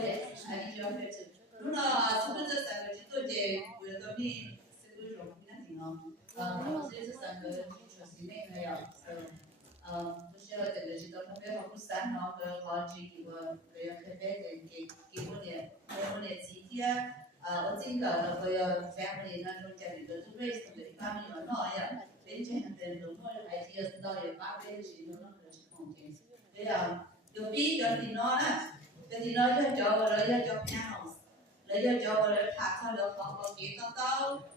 yes, I need your help too. Lúc nào chúng tôi sẽ sang cái tôi về vừa tôi đi sẽ vừa rồi cũng là gì nó tôi sẽ sang cái chuyện gì này này à so tôi sẽ là cái gì đó không biết học sáng nó cái họ chỉ cái cái cái vấn đề gì kia ở trên cái là cái family nó trong gia đình tôi raise cái family nó à bên trên hàng đúng rồi ideas đó là ba bên gì nó cái không chế thế điều bí cho thì nó á thì nó cho pianos lấy cho rồi thả cho được có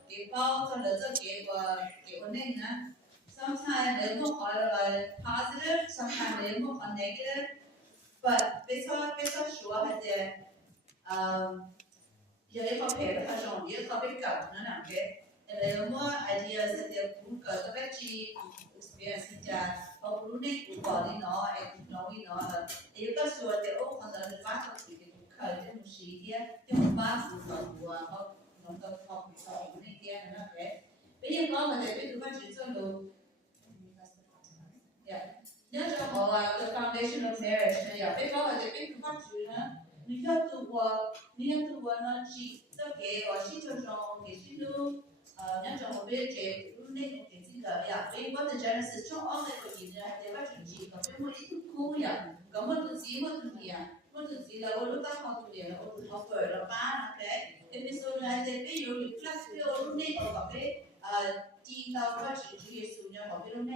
cái bao cho được cho cái nên á sometimes nếu mà có là positive sometimes nếu mà có negative but bây giờ sure hay là giờ có thể là trong giờ có biết cả nó làm cái nếu mà idea sẽ được cũng có cái gì experience ra họ cũng nên cũng có đi nó nó là nếu có sure thì ông có thể phát triển cái khởi cái một gì kia cái một ba của họ nó có cái này kia nó cái bây giờ có thể biết được phát triển cho đồ nhớ cho họ là the foundation of marriage này bây có thể biết được phát triển nữa你要读呢是这个我是就说给是都那种我们这那个给这个呀，所以我的真是从安那个地方在我城市，咁我一度苦呀，咁我都知呀，我都知啦，我都打好多年了，我都好过了吧，OK，因为说呢，在比如你 class 比如那个个别知道我城市的数量，比如呢。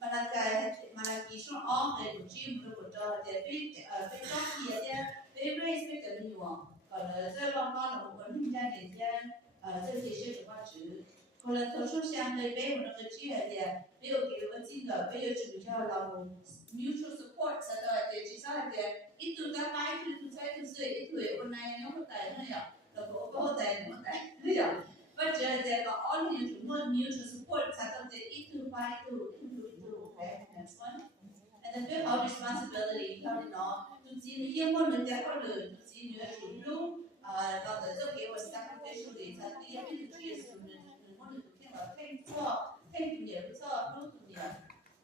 mana kisho on the gym lo ko de big talk here they raise big the new one 这浪花了我们人家人家这些是话值可能图书相对比我那个剧的没有给我进的没有主要了 mutual support 啥的的其他的一度在买一度才就是一度我那样我带那样然后我带那样我觉得个 all mutual support 啥的一度买一度Okay, next one. And then fifth, our responsibility. How did not to see the young one in their color, to see the blue, not the okay was sacrificially, that the ability is to one to think about take the blue to the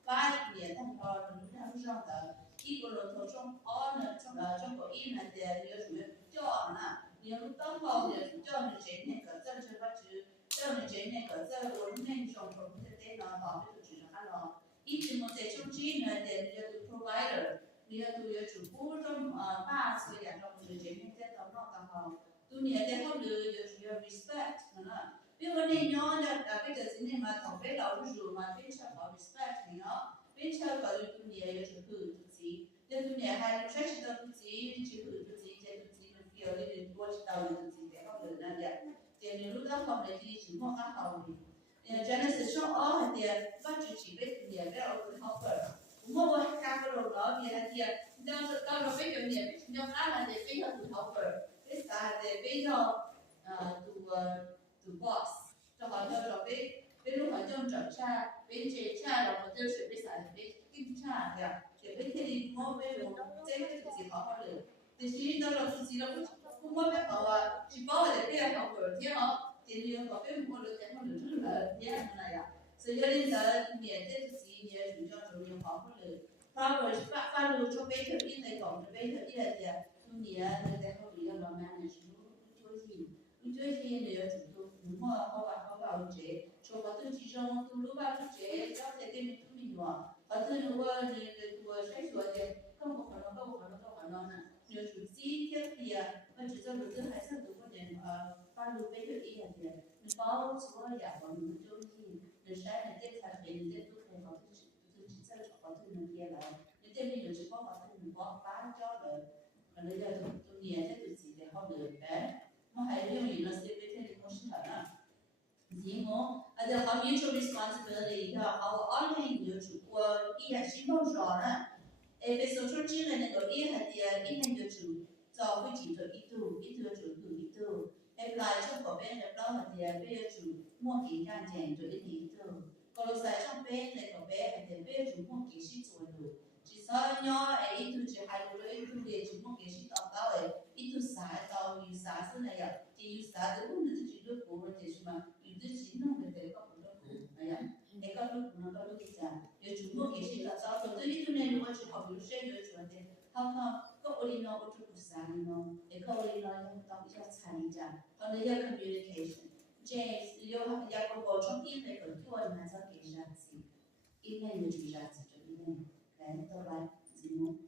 five the and or the have the equal to some honor trong có in là để nhớ chủ cho na nhớ lúc đó họ nhớ cho nó chế này cái chân chân bắt chữ cho nó chế này cái chân vốn nên trong phần thực tế nó bảo cái chủ nó nó ít một cái trong chi là để nhớ từ provider nhớ từ nhớ chủ cũ trong ba sự dạng trong người chế này thế đó nó càng họ tu nhớ để họ được nhớ respect nó vì vấn đề nhỏ là bây giờ xin này mà thằng bé đầu rồi mà biết cho họ respect thì nó biết cho họ được tu nhớ nhớ chủ cũ tu gì nhớ tu nhớ hay là check tu gì chủ cũ tu gì chế tu gì mình feel đi watch tao tu gì để họ được làm vậy thì nếu lúc đó họ lại đi chỉ một cái họ đi Genesis trong ó thì phát triển chỉ biết nhiều cái ở cái học rồi mua một cái đồ đó thì là tiền đang nó biết nhiều biết nhau là để biết là từ học rồi cái là để biết cho từ boss cho họ cho biết lúc họ trong trở cha biết chế cha là một tiêu chuẩn biết là biết kinh cha để biết thì mua biết một cái gì họ được thì chỉ đó là gì đó cũng mua biết họ chỉ bảo để biết học rồi thế họ thì điều có cái một được cái một được rất là nhẹ này ạ. Sự cho nên là miễn thế gì nhớ chủ cho chủ yếu có một được. Proverbs phát lưu cho bé thực in này còn cho bé thực in là tu nghĩa là cái không bị là manage lúc chơi gì để chủ tu đúng mà họ bảo chế cho có tu chỉ trong tu lúc bao tu chế cho để cái mình tu mình hòa có tu lúc thì tu sai sửa thì không có khả năng nè nhớ chủ gì tiếp thì mà chỉ cho được hai sản phẩm của mình phát lưu bé thực in là thì mình bao số là của mình cho gì để sai là tiếp sản phẩm để tu thì có tu chỉ cho có tu mình kia là để tiếp mình chỉ có tu mình có bán cho được còn bây giờ tu nhiều thế tu gì để họ được đấy mà hay điều gì nó sẽ bị thế không xin hả nè gì mà giờ họ mutual responsibility họ online nhiều chủ của ý là xin không rõ nè về social chi là cái ý là thì ý là nhiều chủ cho cái chỉ được ít tu apply trong của bên đó là thì bây giờ chủ mua cái gan chèn rồi ít tu còn lúc sai trong bên này của bên thì bây giờ chủ mua cái gì做được chỉ sao nhỏ ít tu chỉ hai đứa ít tu để chủ mua cái gì tạo tạo ấy ít tu sai tạo như sai thế này à thì sai thì cũng là chỉ được của mình thì mà ít tu chỉ nó để cái có được này à cái có được nó có được cái giờ chủ mua cái gì tạo tạo rồi ít tu này nó chỉ học được sẽ được 主的，好看个我哩喏我就不啥哩喏，一个我哩喏要当要参与家，可能要 communication。James 有要个补充一那个做你还是给啥子？一年有几啥子就一年，来都来字幕。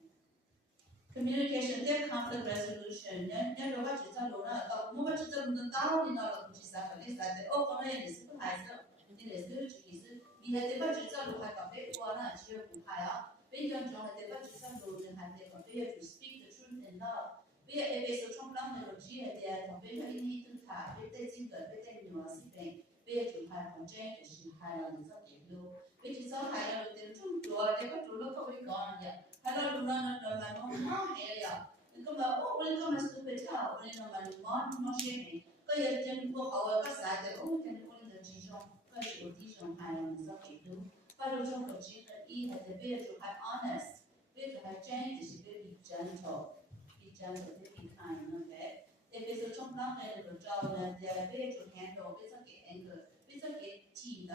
Communication 对 conflict resolution，你如果只在路上到，我们只在路上到你那了，不是啥个，你啥子？哦，可能也是不还是，你那是意思，你还得把只在路还搞别我那只有不还啊，别讲讲还得把只在路上还得搞别 to speak the truth in love，别一辈子冲浪那种只还得同别人一顿谈，别在这个别在nuance边，别就还同真就是还了你这给路，别只在还了你中多，这个中了可会讲的。Hello, Luna, no, my mom, area. You come up, oh, well, come as to the town, when you know my mom, no shame. Go ahead and go our side, oh, can go in the Dijon, go to Dijon Highland, is okay too. Follow John Virginia, E at the beer to have honest, beer to have change, is be gentle, be kind, okay? If it's a chunk down and the job, then they're beer to handle, it's okay, anger, it's okay, tea,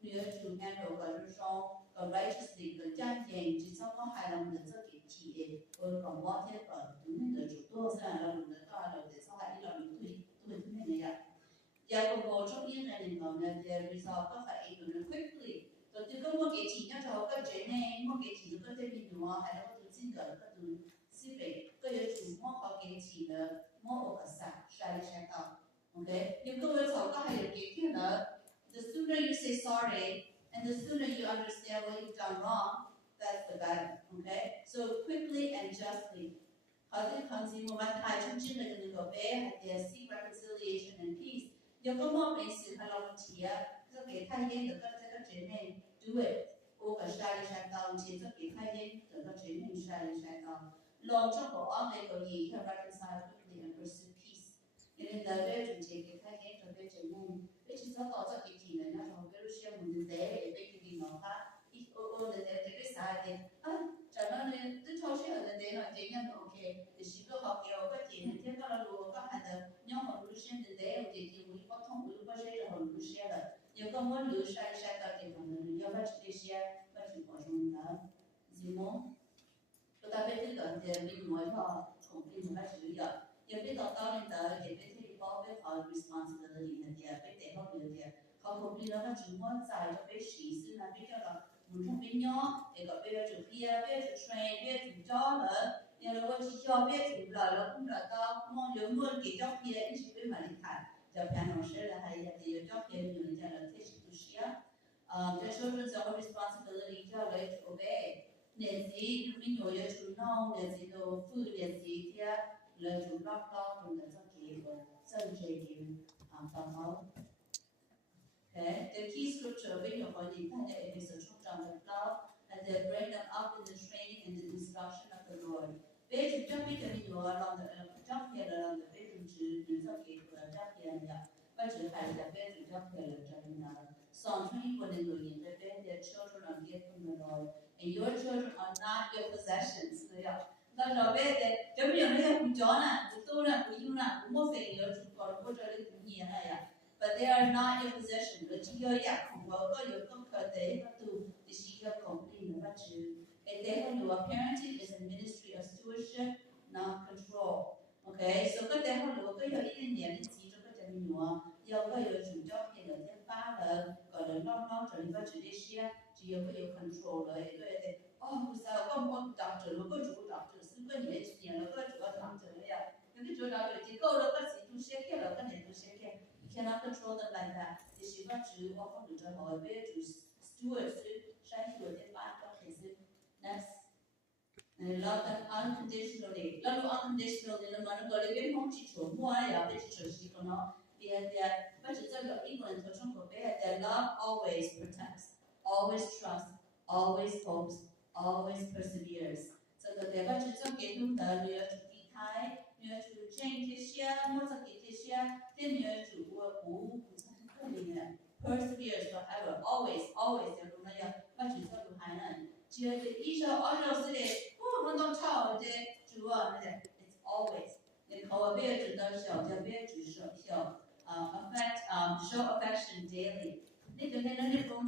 beer to handle, but strong. Righteously 个家庭至少讲海浪的这个体验，或讲某些个那个主多噻，然后呢，到了的上海一两年对那样，也个某种因人呢，呢的 result 个还一个人 quickly，就这个我给钱要找个钱呢，我给钱个这边的话，还有个这个个都设备，个有主我好给钱的，我我个啥晒到 ，OK， 你各位找个还有给钱的 ，the sooner you say sorry。And the sooner you understand what you've done wrong, that's the better. Okay? So quickly and justly. 好的，康熙我们太重视了那个呗，还得 seek reconciliation and peace. 有个么没事，还老问题啊？这给太严的个这个姐妹 do it。我个晒到，接着给太严的个姐妹晒到。long 这个安那个也要 reconcile quickly and pursue peace。因为在这中间给太严的个姐妹。其实到这一天呢，那时候比如说我们在那边的农家，我在这个啥的啊，咱们呢，这超市的那个这样 OK， 就是个好给我个钱，天到了路个还的，你要好路线的在，我这地我一包通，我一包些好路线的，有个我路晒到地方的，要把这些把这包上的，是么？不但被这个的民模哈，恐怖的是要，也被到当年的也被。包被好 responsibility 那点，被带好那点，好后边那个周末在就被实施那比较了，唔同被鸟，那个被就编，被就 train， 被就教了，然后我去教被就了，我们了到我有么给教编，一起被买里看，教编老师了还也得教编有人家了，这是不是啊？the children's own responsibility 叫来就 obey， 年纪没有要就闹，年纪都负年纪的，了就落到我们这给个。Subjective Okay, the key scripture when you're holding that is a true love and they bring them up in the training and the instruction of the Lord. Based jumping you along the jump here along the bedroom to do something to jump here, but you had the bed to jump here and another. Psalm 21 in the bed, their children are gift from the Lord, and your children are not your possessions. But they are not your possession. And parenting is a ministry of stewardship, not control. Okay, so只有个有 control 了，对。哦，不是啊，我doctor，我主 doctor，是个年轻人了，个主要 doctor 呀，有个主 doctor 机构了，个是都写开了，个年都写开 ，you cannot control them like that。就是个主我放住之后，别主 steward 是山西有点办法，还是 next。love them unconditionally， love unconditionally， 那么那个里边空气沉默呀，别去熟悉可能别的，不是这个英文头上可别的 love always protects。Always trusts, always hopes, always perseveres. 这个代表是这给动的，你要去避开，你要去 change 这些，或者给这些，这你要去不可能的 perseveres forever, always 叫什么呀？把这个都还能，只要是一手二手是的，我到吵的主啊，那的 it's always。你看我别知道小，叫别知晓show affection daily。那个，你讲我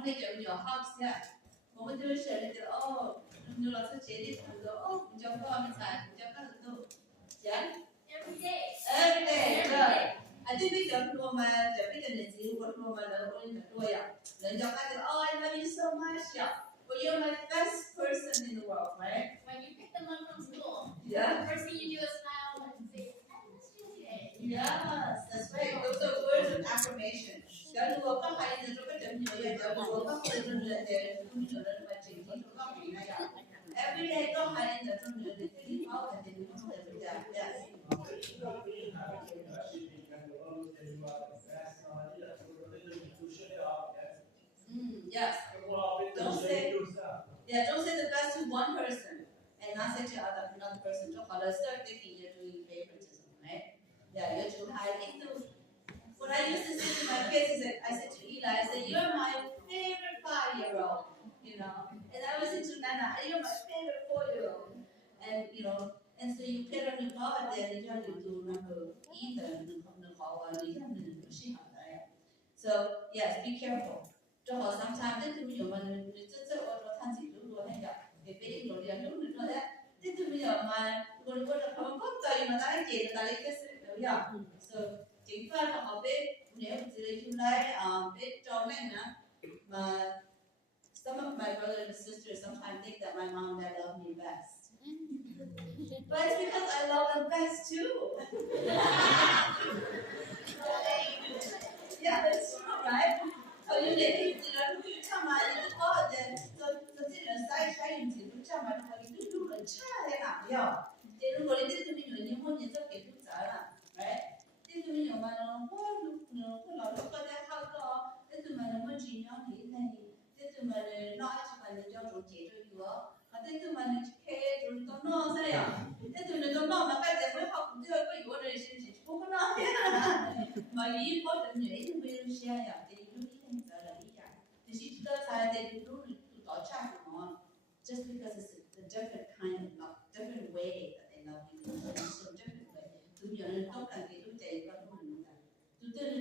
那叫 house 呀，我们就是选了的哦，你老师节的很多哦，你叫高你才，你叫高很多，讲 Every day. every day，对。I think 比较多嘛，就比较年纪我多嘛，人我很多呀，人家看着哦，I love you so much，呀，but you're my best person in the world, right? When you pick them up from school, Yeah. the first thing you do is smile and say, I miss you today. Yes, that's right. Those are words of affirmation. 假如我刚孩子这个整体的，假如我刚孩子的人，你有人嘛整体就刚回来呀。Every day 刚孩子的中人的最好的就是我们的家，yes. Yes. Don't say, don't say the best to one person and not say to another person. 就好了 start thinking you're doing favoritism, right? Yeah, you're too high into. What I used to say to my kids is that I said to Eli, I said, you're my favorite 5-year-old, you know. And I was into Nana, you're my favorite 4-year-old. And you know, and so you put on your power there, and you do remember either the power, so yes, be careful. 正好 sometimes 这都没有嘛，这我说看起如果那个，也别一种人都是说的，这都没有嘛，我这他们不在于嘛，大家见大家就是这样， so 尽快正好别你要自己出来别找那呢，嘛 some of my brothers and sisters sometimes think that my mom and dad love me best. But it's because I love them best too. Yeah, it's true, right? So you get to you come out and oh, the dinner side you to come out and you do a child and yeah. They don't go into the minute you want to get to Zara, right? They do you man on one, no, look at that how go, they do man much in your head, they do man not when the job will get to you up, but they do manage care, don't know, say, they don't know, but I will help do it for your relationship. My important is will share they do things that the teacher they do to touch on just because it's a different kind of love, different way that they love you, so different way. To be honest, don't get to take what you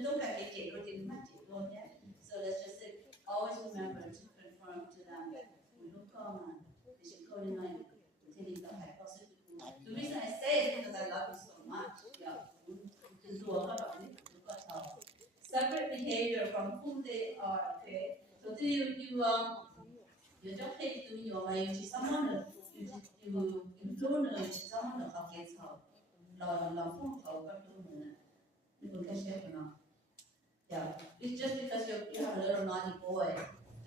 don't get to take what you want. So let's just say, always remember to confirm to them that we don't come on, they should call in line, telling the hypothesis. The reason I say it is because I love you so much. Yeah. Separate behavior from who they are, okay? So do you don't take to your way, you someone you don't know someone how gets how. Phone call, but you can catch it or not. Yeah. It's just because you have a little naughty boy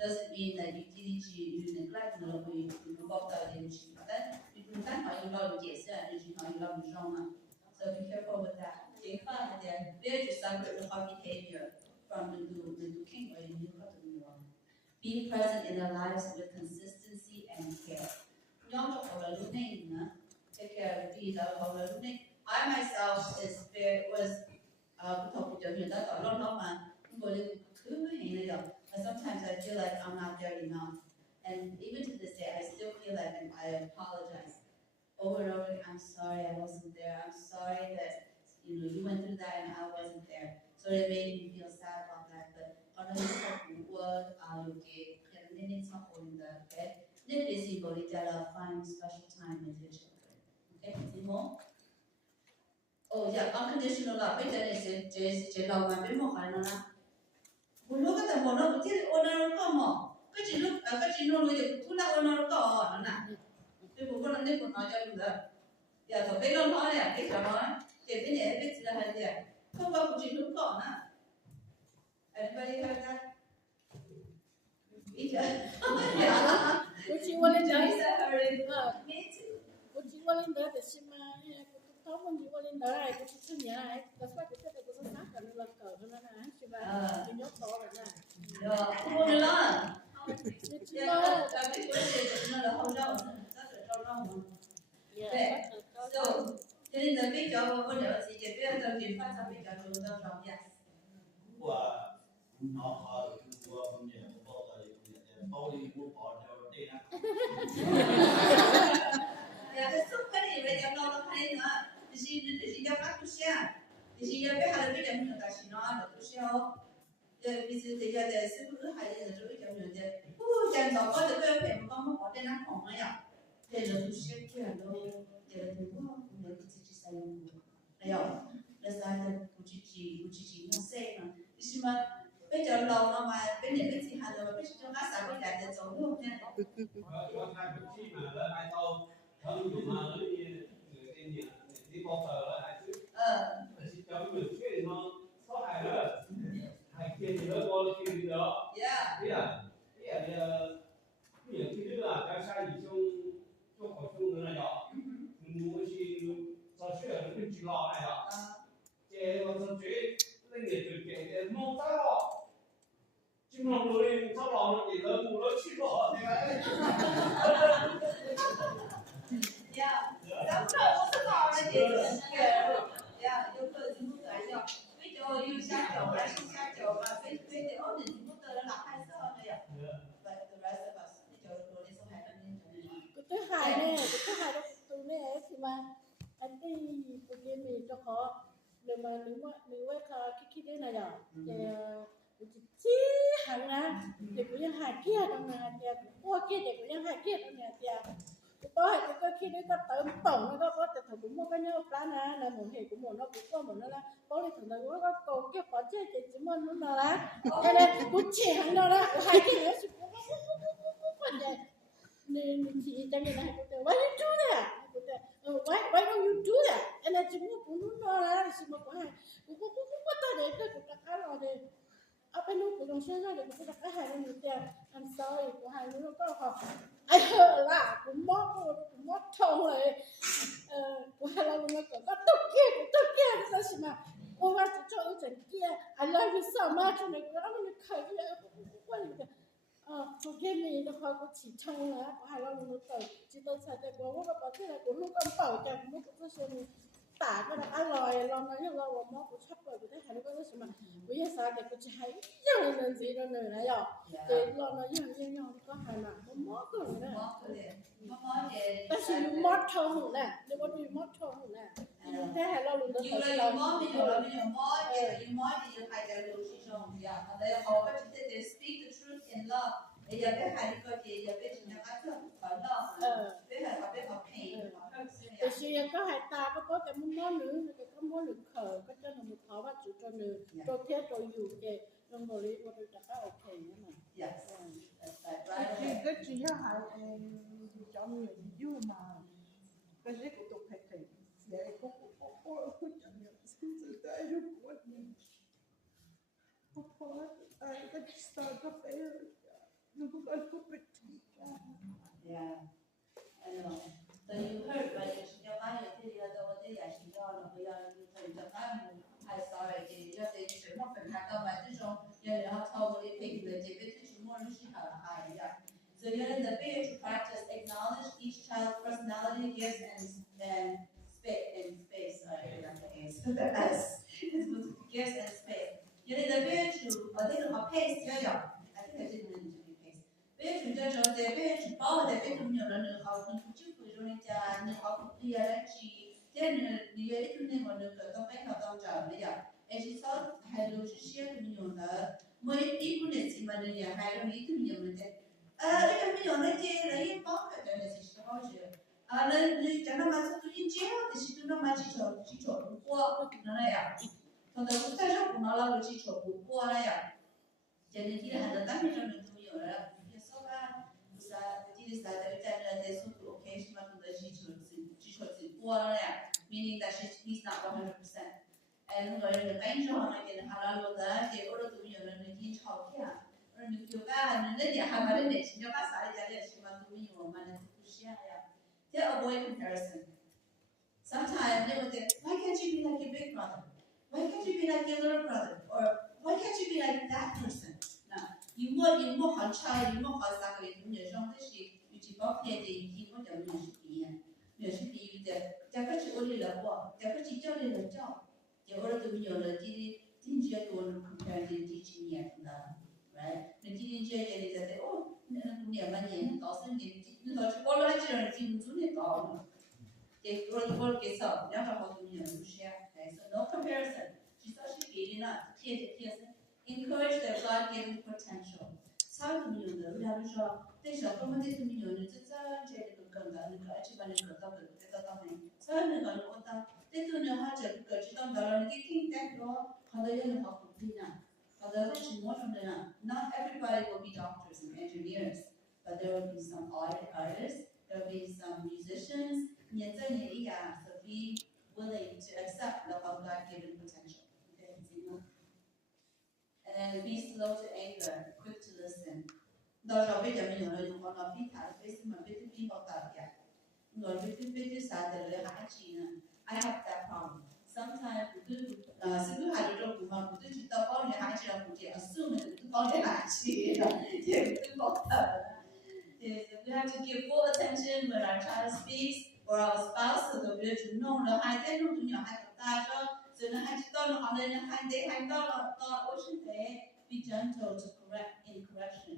doesn't mean that you neglect the little you go up the energy. But then you can how you love your how you love your so be careful with that. Very separate with our behavior from the king or the be present in their lives with consistency and care. Take care of these. I myself was but sometimes I feel like I'm not there enough. And even to this day, I still feel like I apologize over and over again. I'm sorry I wasn't there. I'm sorry that you went through that and I wasn't there. So it made me feel sad about that. But on the word, okay, okay. Find special time with your children. Okay, see more? Oh yeah, unconditional love. Bây giờ này sẽ lòng mà biết một cái nó là một lúc cái tầm một nó một thiết owner nó có mà cái chuyện lúc cái chuyện nó nuôi được thu là owner nó có nó nè. Cái bố con nó nên một nói cho mình rồi. Giờ thằng bé nó nói này, cái cháu nói, cái này biết là hay gì? Không có một chuyện lúc có nè. Anybody heard that? Me too. Yeah. Would you want to Lisa know? heard it. Me too. Would you want to know the shima? Không muốn you want to know ai cũng xin nhớ ai. That's why cái cái cũng sát cả lần cờ nó là shima. Cái nhóc to rồi nè. Rồi, không muốn lo. Yeah. Cái chuyện là không đâu, rất là đau lòng. Okay. So, cho nên là bây giờ vấn đề gì thì bây giờ chuyển phát sang bây giờ chúng ta làm gì? Qua nó họ qua vấn đề của họ là bao nhiêu của họ đều đây nè. Yeah, cái số cái này bây giờ nó hay nữa. Thì giao các chú xe. Thì giao cái hai đứa bây giờ mình ta chỉ nói là chú xe. 对，彼此这个在是不是还是做一种有的，讲早过的个陪我们我在那空了呀，在那都些这样都在那都我们自己使用过，哎呦，那啥的不自己那谁嘛，就是嘛，被叫老了嘛，被你被其他的被就那啥被人家走路呢。我睇佢知嘛，佢喺度響用啊嗰啲啲博客啦，係有佢出嚟咯，都係啦，係見住嗰個見住咗，啲人見到啦，有晒而中學中咁啦又，唔會是就出嚟跟住落嚟啊，即我就主拎嘢最勁嘅冇得咯。金融奴隶招老了，你的母了去了，对吧？呀，咱们这不是老人这个呀，有个就不得了，非叫有下脚还是下脚嘛，非得哦，你不得了，哪还是好的呀？But the rest of us，你叫多的时候还很认真的。cái hài này đó tụi này thì mà anh đi tụi kia mình cho khó để mà nếu cái đấy này rồi thì chỉ hàng na để cũngยังhài kia trong này thì qua kia để cũngยังhài kia trong này thì có cái khi đấy có tấm tổng nó có thể thằng cũng mua cái nhau cá là một hệ của một nó cũng có một nó là có đi thằng nó có cầu kia có chơi thì chỉ muốn nó là cái này cũng chỉ hàng đó là hài kia nữa chỉ cũng vậy nên chị chẳng này cũng why you do that why don't you do that and là chỉ muốn cũng nó là chỉ một cái cũng có tới để cũng đặt cái rồi để ở bênนู้นcũngใช้ได้แต่ก็ได้หายแล้วนี่แต่ I'm sorry กูหายแล้วก็ขอไอ้ล่ะกูมอดทองเลยกูหายแล้วมันก็ตุ๊กเกี้ยก็ใช่ไหมกูว่าจะโจ้จะเกี้ย I love you so much เนี่ยกูแล้วมันเคยเลยกูเลยกูแค่มีแล้วเขาก็ฉีดช่องแล้วกูหายแล้วมันก็จิตใจแต่กูว่าแบบที่ไหนกูลูกกันเป่าแต่กูไม่ก็ชวนตาก็อร่อยลองนะยังเราหมอกูชอบเลยกูได้หายแล้วก็ใช่ไหมกูยังสาแต่กูจะให้ยังเงินสีนั่นเลยนะย่อแต่ลองนะยังก็หายหนักหมอก็เลยนะแต่ฉันมอดทองหูน่ะเรียกว่าดูมอดทองหูน่ะแต่หายเราลุ้นตัวเรา有มอดีอยู่ใครจะรู้ที่ชมอย่างแต่เขาก็จะ speak the truth in love อย่าไปหาที่ก็จะอย่าไปถึงอย่างนั้นขอ love ไปหาเขาไปขอ pain แต่ชียังก็หายตาก็แต่มันมอหนึ่งแต่ก็มอหนึ่งเขอก็จะทำเขาว่าจุดตัวหนึ่งตัวเทียบตัวอยู่เจลงบริบทจะก็โอเคนั่นแหละ yes cái chuyện hại cho người yêu mà cái gì cũng tục phải kể để có chọn được sự tại lúc của mình có cái start có phải nó cũng có bị yeah I know so you heard right you know I did the other day I should go and we are doing the time I saw it just they should not have come by this one yeah you have to really pick the debate to more high yeah so you're in the way to practice acknowledge each child's personality gifts and space sorry not the s gifts and space you're in the way to I think a pace yeah I think I didn't need to be pace way to judge on the way to follow the way to know the how to put you put on it and how to clear that she then the little name on theต้องให้เขาต้องจำเลยอ่ะไอ้ที่เขาให้เราเชื่อถึงอย่างนั้นเมื่อที่คุณเนี่ยสิมันเนี่ยให้เราอีกถึงอย่างนั้นเ这个没有那些人也帮着的那些时候是那讲到嘛是最近这样的是都那么基础不过那样从头再上不拿那个基础不过那样现在ที่เราหันตั้งที่เราหนึ่งตัวอยู่แล้วเดี๋ยวสักวันที่เราจะได้สุดโอเคใช่ไหมตัว基础是过那样 meaning that he's not 100%那个人跟着好像给他拉路的结果都有人已经超偏有个那点还把那点钱要把啥的家里起码都有我们的不是呀 to avoid comparison sometimes they would say why can't you be like your big brother why can't you be like your little brother or why can't you be like that person now you more好差you more好三个人女生这是有几包片的几个叫女士比呀女士比的这个是我的了我这个是教的了教结果都有了今天多能 compare 的几几年的right 那今天姐姐在这哦年嘛年到时你到去过来这人进入的高结果我给少两个好多年不是呀 so no comparison 至少是给的呢贴是 encourage their God-given potential. Sao tụi mình nhớ là lúc đó, thế sao không có thể tụi mình nhớ được chứ sao chơi được cần đó được cái chỉ bằng được tao được cái tao này. Sao được còn ôn tao, thế tụi nó hay chơi cái chỉ tao đó là cái kinh tế đó, họ đây là học cũng đi nè, họ đây là chỉ muốn trong đây nè. Not everybody will be doctors and engineers, but there will be some artists, there will be some musicians. Nhận ra những so be willing to accept the God-given potential. Okay, and be slow to anger, quick to listen. Đó rồi bây giờ mình nói là con nói biết thả biết mà biết biết bao tờ vậy. Rồi biết sao để lấy hại chi nữa. I have that problem. Sometimes cứ hai đứa trong mà cứ chỉ tao có lấy hại chi là cũng chỉ assume là cứ có lấy hại chi là chỉ cứ bao tờ. We have to give full attention when our child speaks or our spouse so that we to know là hai cái lúc tụi nhỏ hai ta cho rồi nó hai chỉ tao nó họ lên nó hai để hai tao là tao ôi xin thế be gentle to correct in correction.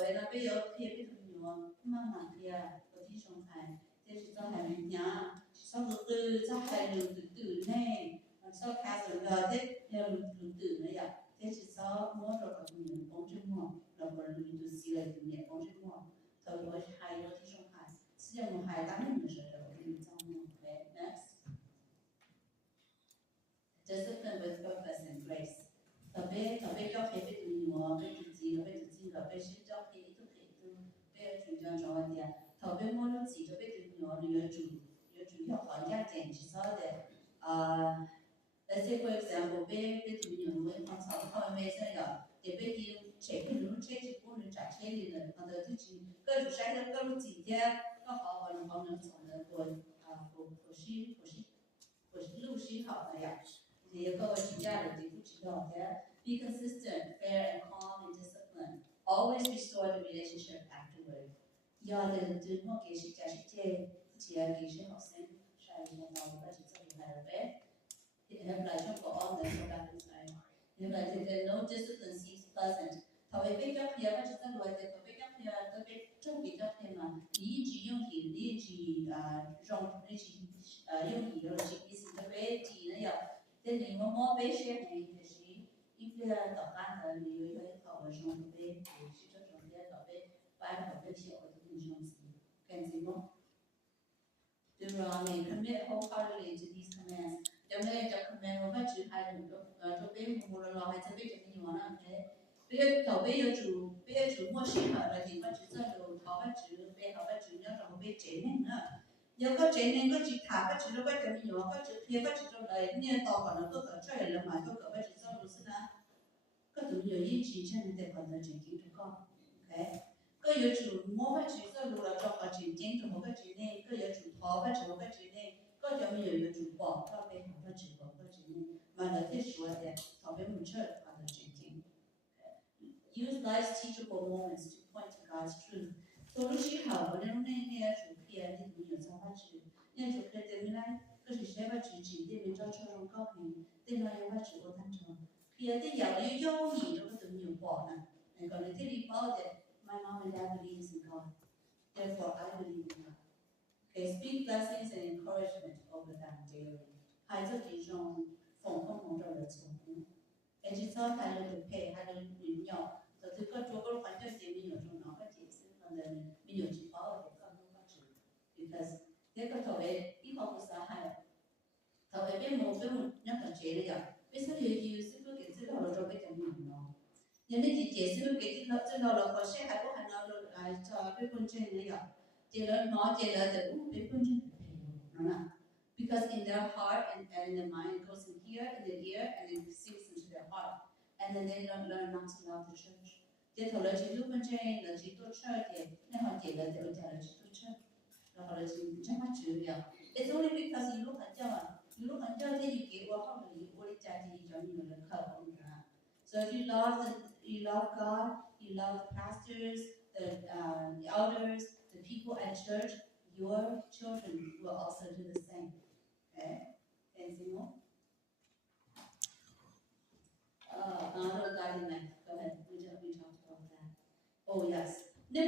Vậy là bây giờ khi biết tụi nhỏ mang nặng kia cóที่trong thầy thì chỉ cho thầy mình nhá sau từ cho thầy lùi từ này sau khai rồi là thế nhờ lùi từ này à thế chỉ sau mua rồi có tụi nhỏ bông chân mua là còn lùi từ xí lại tụi nhỏ bông chân mua thầy nói hay cóที่trong thầy bây giờ một hai tám mình rồi rồi mình trong mua okay next discipline with purpose and grace thầy biết cho thầy biết tụi nhỏ biết tụi gì là biết xin cho thầy biết主张中文的，特别我们记着别对鸟的要好家庭至少的let's say for example别对鸟的放草他们没生了，得别的这个路这是不能站车的人，他的就是各种晒的各种季节，刚好我们从那个不是路是好的呀，也各个节假日都不知道的。Be consistent, fair, and calm and disciplined. Always restore the relationship afterward. Do được một cái sự trả lời chỉ là cái sự học sinh sai một đầu và chỉ cho mình là bé thì em lại trong có người sau đó sai nhưng mà thì no discipline seems pleasant thầu về biết cho phía và chỉ cho người thì thầu biết cho phía tôi biết trong cái cho phía mà lý chỉ dùng dùng thì rồi chỉ cái sự bé chỉ nó vậy thế nên mà mua bé sẽ hay thì ít là tập ăn rồi thì phải thầu về dùng bé thì sẽ cho dùng bé tập bé ba học bé sẽ can see more. Deuteronomy, commit wholeheartedly to these commands. Trong đây cho command của các chữ hai được cho biết một lần hay cho biết cho mình nói thế. Bây giờ bây giờ chủ mua sinh hoạt là thì các chữ cho đồ tháo các chữ bây học các chữ nhớ rồi biết chế nên nữa. Giờ có chế nên có chữ thả các chữ đó cho mình nói các chữ phía các chữ trong đấy như tao còn nó có chơi là mà có các chữ cho đồ xin á. Có tụi nhiều ý chí trên để còn là chuyện kiến thức con. Okay. Có yếu chủ mua phát triển cho lúa là cho phát triển chính trong một phát triển này, có yếu chủ thọ phát triển một phát triển này, có cho mình yếu chủ bỏ cho bên phát triển một phát triển này, mà là thiết số để thọ bên mình chơi và phát triển chính. Use life's teachable moments to point to God's truth. Tôi lúc chỉ học và nên nghe chủ kia thì mình yếu cho phát triển, nên chủ kia thì mình lại có thể sẽ phát triển chính để mình cho trong cao hình, để nó yếu phát triển của thân trọng. Kia thì giáo lý yêu gì đó có tự nhiều bỏ nè, nên còn để đi bảo để my mom and dad believes in God. Therefore, I believe in God. Okay, speak blessings and encouragement over them daily. 孩子体重缝缝着的从，而且早还能得配，还能领尿，这这个做个环境节目有种哪个解释可能没有去把握的更多个值 ，because 这个作为一方不是还，作为别某那个节日呀，为什么有时候给这个了做别节目呢？nhân đây thì解释给这老了，可是还不还能找被婚证的呀？这了拿这了的不被婚证的，喏。Because in their heart and in their mind, it goes in here, in their ear, and it sinks into their heart. And then they learn not to love the church. They told us to do one thing, the to church, they have to get the church. It's only because you look at them, then you get what happened, you only judge each other, you look up. So if you love God, you love the pastors, the elders, the people at church, your children will also do the same. Okay? Anything more? Another guideline. Go ahead. We talked about that. Oh yes. Nếu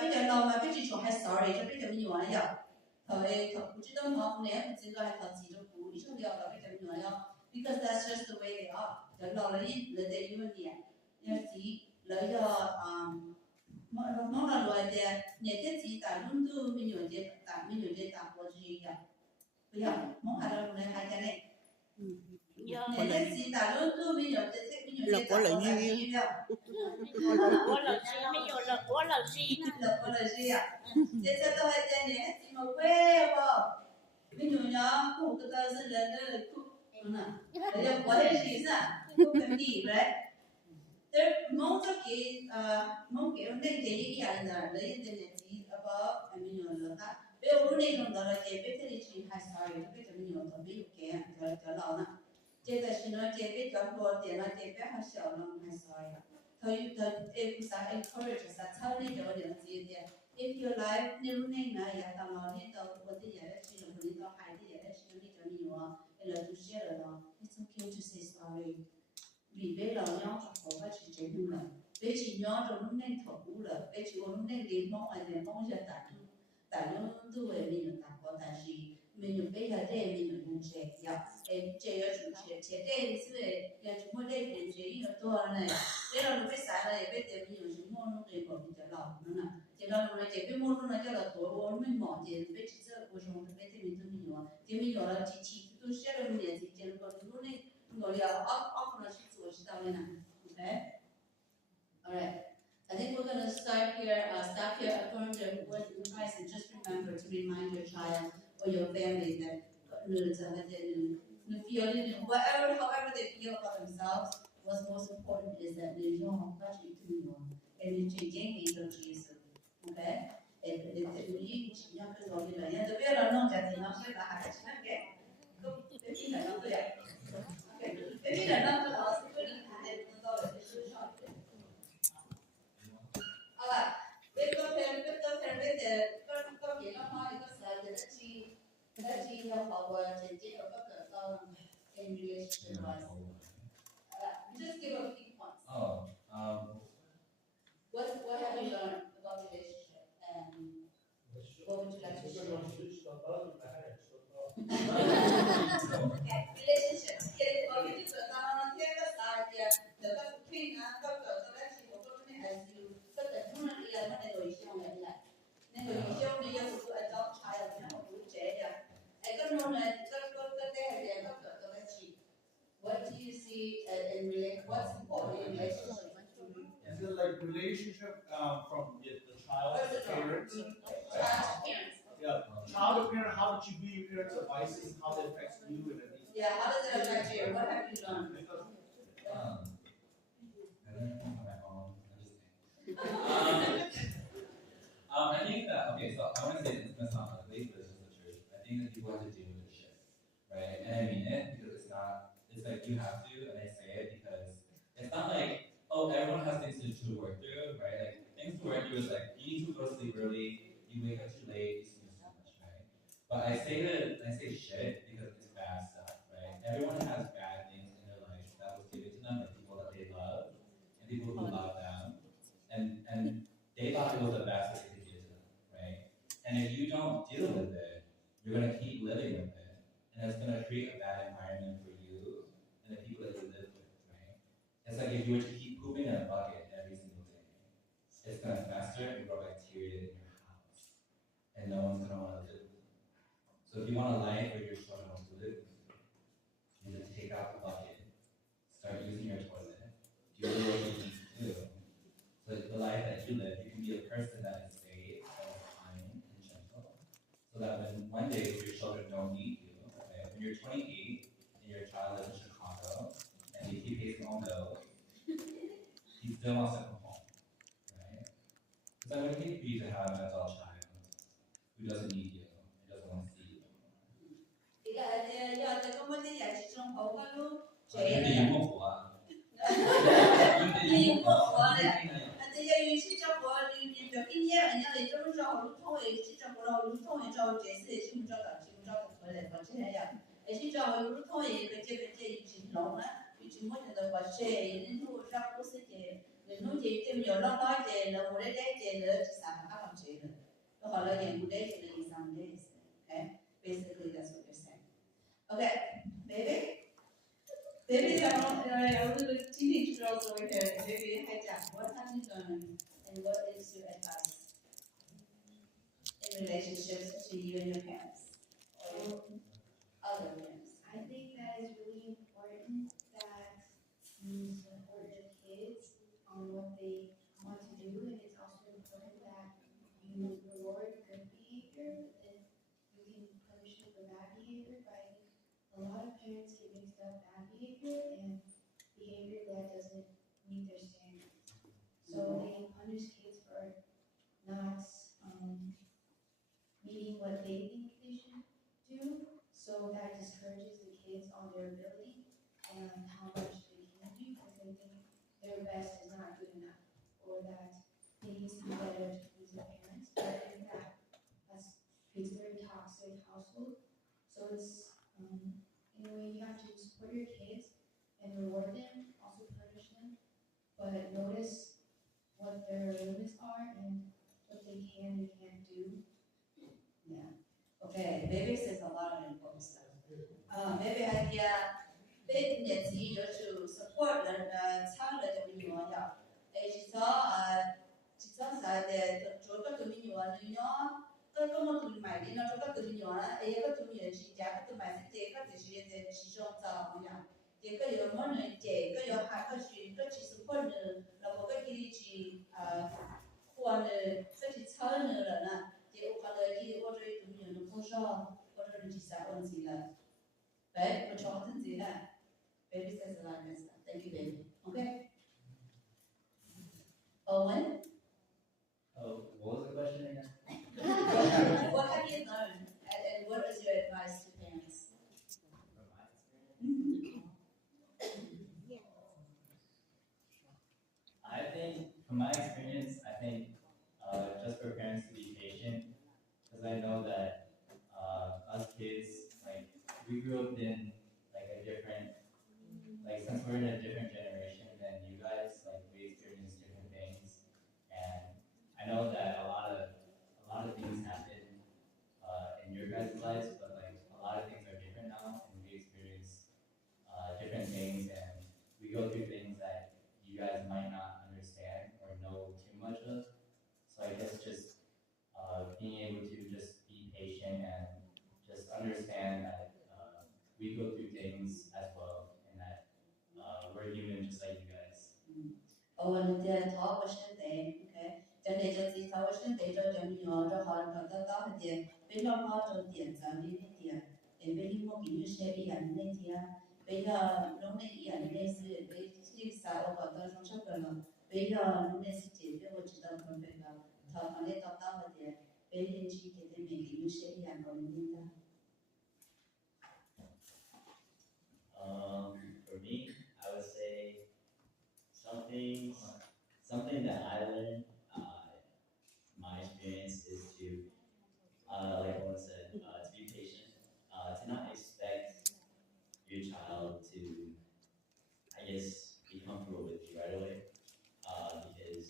bây giờ nào mà bây giờ chúng hay sorry, cho bây giờ mình nói ya. Thời không chỉ đâu mà nè, chỉ là thời chỉ cho phụ, đi cho liệu là bây giờ mình nói ya. Because that's just the way they are. 就落了一了的一个点，要是了要忙了来的，你的自打轮都没有打过去呀，不要忙下来来还在嘞。你的自打轮都没有打过去呀。这都还在呢，怎么会哦？没有呀，我个倒是人的人家国内是啥？不分地来。但忙着给忙给那这一样的，人家的地不没有了哈。别我那种到了这边这里去还少有，这边没有都没有给，就老了。这个是呢，这边较多点了，这边还小了，还少呀。他不啥 encourage 啥，操那叫人自己的。If your life new name na ya ta ma ni ta ko ti ya chi lo ni ta hai ti ya chi ni ta ni wa e la tu share la it's okay to say sorry vì bé là nhau có cái chuyện chế đủ là bé chỉ nhau rồi lúc này thở đủ là bé chỉ có lúc này đến mong ai đến mong giờ tại nó tu về mình được làm có tại vì mình được bé là đây mình được nhận chế ya em chế ở chủ chế đây thì sẽ ya chúng tôi đây nhận chế nhiều to này bé là lúc bé xài là bé để mình được chúng tôi lúc này còn bị chả lòng nữa nè chỉ là lúc này chế bé mua lúc này cho là tối mình mỏ chế bé chỉ sợ của chúng bé thì mình tu mình là chỉ tu share mình là chỉ chế lúc này gọi là off là okay. All right. I think we're going to stop here according to what you guys and just remember to remind your child or your family that however they feel about themselves, what's most important is that they don't have to do and you change Jesus. Okay? In relationship wise. Just give a few points. What have you learned about relationship and what would you like to share? Relationship. What do you see in relationship? What's important in relationship? Is it like relationship from the child to the parents? Yeah, child to parent, how did you view your parents' advices, how it affects you and everything? Yeah, how does it affect you? What have you learned? I learned from my mom. I think that, okay, so I want to say this, that's not ugly, but it's just the truth. I think that people have to deal with this shit, right? And I mean it because it's like you have to, and I say it because it's not like, oh, everyone has things to work through, right? Like, things to work through is like, you need to go to sleep early, you wake up too late, you snooze too much, right? But I say shit because it's bad stuff, right? Everyone has bad things in their life that was given to them by people that they love, and people who love them, and they thought it was the best that they could give to them, right? And if you don't deal with it, you're gonna keep living with it, and it's gonna create a bad environment for you and the people that you live with, right? It's like if you were to keep pooping in a bucket every single day, it's gonna fester and grow bacteria in your house, and no one's gonna want to live with you. So if you want a life where your children want to live with you, you need to take out the bucket, start using your toilet, do what you need to do. So the life that you live, you can be a person that is safe, that is kind and gentle, so that when one day your children don't need you, okay, when you're 28 and your child lives in Chicago and he pays his own bills, he still wants to come home, right? Because I would hate for you to have an adult child who doesn't need you and doesn't want to see you anymore. ，Okay, basically that's what you're saying. Okay, baby. Baby, Alright, our little teenage girls over here, maybe hijack. What have you done and what is your advice in relationships between you and your parents or other parents? I think that is really important that you support your kids on what they want to do, and it's also important that you reward good behavior, but then you can punish them for bad behavior. But I think a lot of parents get mixed up bad behavior and behavior that doesn't meet their standards. So they punish kids for not meeting what they think they should do. So that discourages the kids on their ability and how much they can do because they think their best is not good enough or that they need to be better to please their parents. But I think that creates a very toxic household. So it's in a way you have to support your kids and reward them, also punish them, but notice what their limits are and what they can and can't do. Yeah. Okay, baby says a lot of important stuff. Maybe idea big net you to support the child that we know. She saw that the children to me one cái mà tụi mày đi nó cho các tụi nhỏ á, ấy các tụi nhỏ chỉ trả các tụi mày sẽ chế các tụi sẽ chỉ trong tàu nhỉ, chế cái yếu món này chế cái yếu hai cái chỉ support nữa là một cái gì chỉ quan nữa cái chỉ chơi nữa là nè, chế ô cái này thì ô cái tụi nhỏ nó không sao, ô cái chỉ sao ôn gì là, đấy, ô cho thân gì là, baby says a lot of good stuff. Thank you, baby. Okay. Owen. Oh, what was the question again? What have you learned, and what is your advice to parents? From my experience? I think, from my experience, I think just for parents to be patient, because I know that us kids, like, we grew up in like a different, like, since we're in a different generation than you guys, like, we experience different things, and I know that a lot of things happen in your guys' lives, but like a lot of things are different now, and we experience different things, and we go through things that you guys might not understand or know too much of. So I guess just being able to just be patient and just understand that we go through things as well, and that we're human just like you guys. Owen did talk with Shinday, okay? Then they just see how Shinday just hard to talk with them. Bây giờ họ cho tiền ra đi đi tiền, để bây giờ một cái xe đi ăn này thì bây giờ lúc này ăn này是bây sao ở còn trong trong cái rồi, bây giờ lúc này是解决我知道可能个，他可能到到的点，bây giờ chỉ给他每个xe đi ăn còn નહીં da. For me, I would say something that I learned, my experience is to, like Owen said, to be patient, to not expect your child to, I guess, be comfortable with you right away, because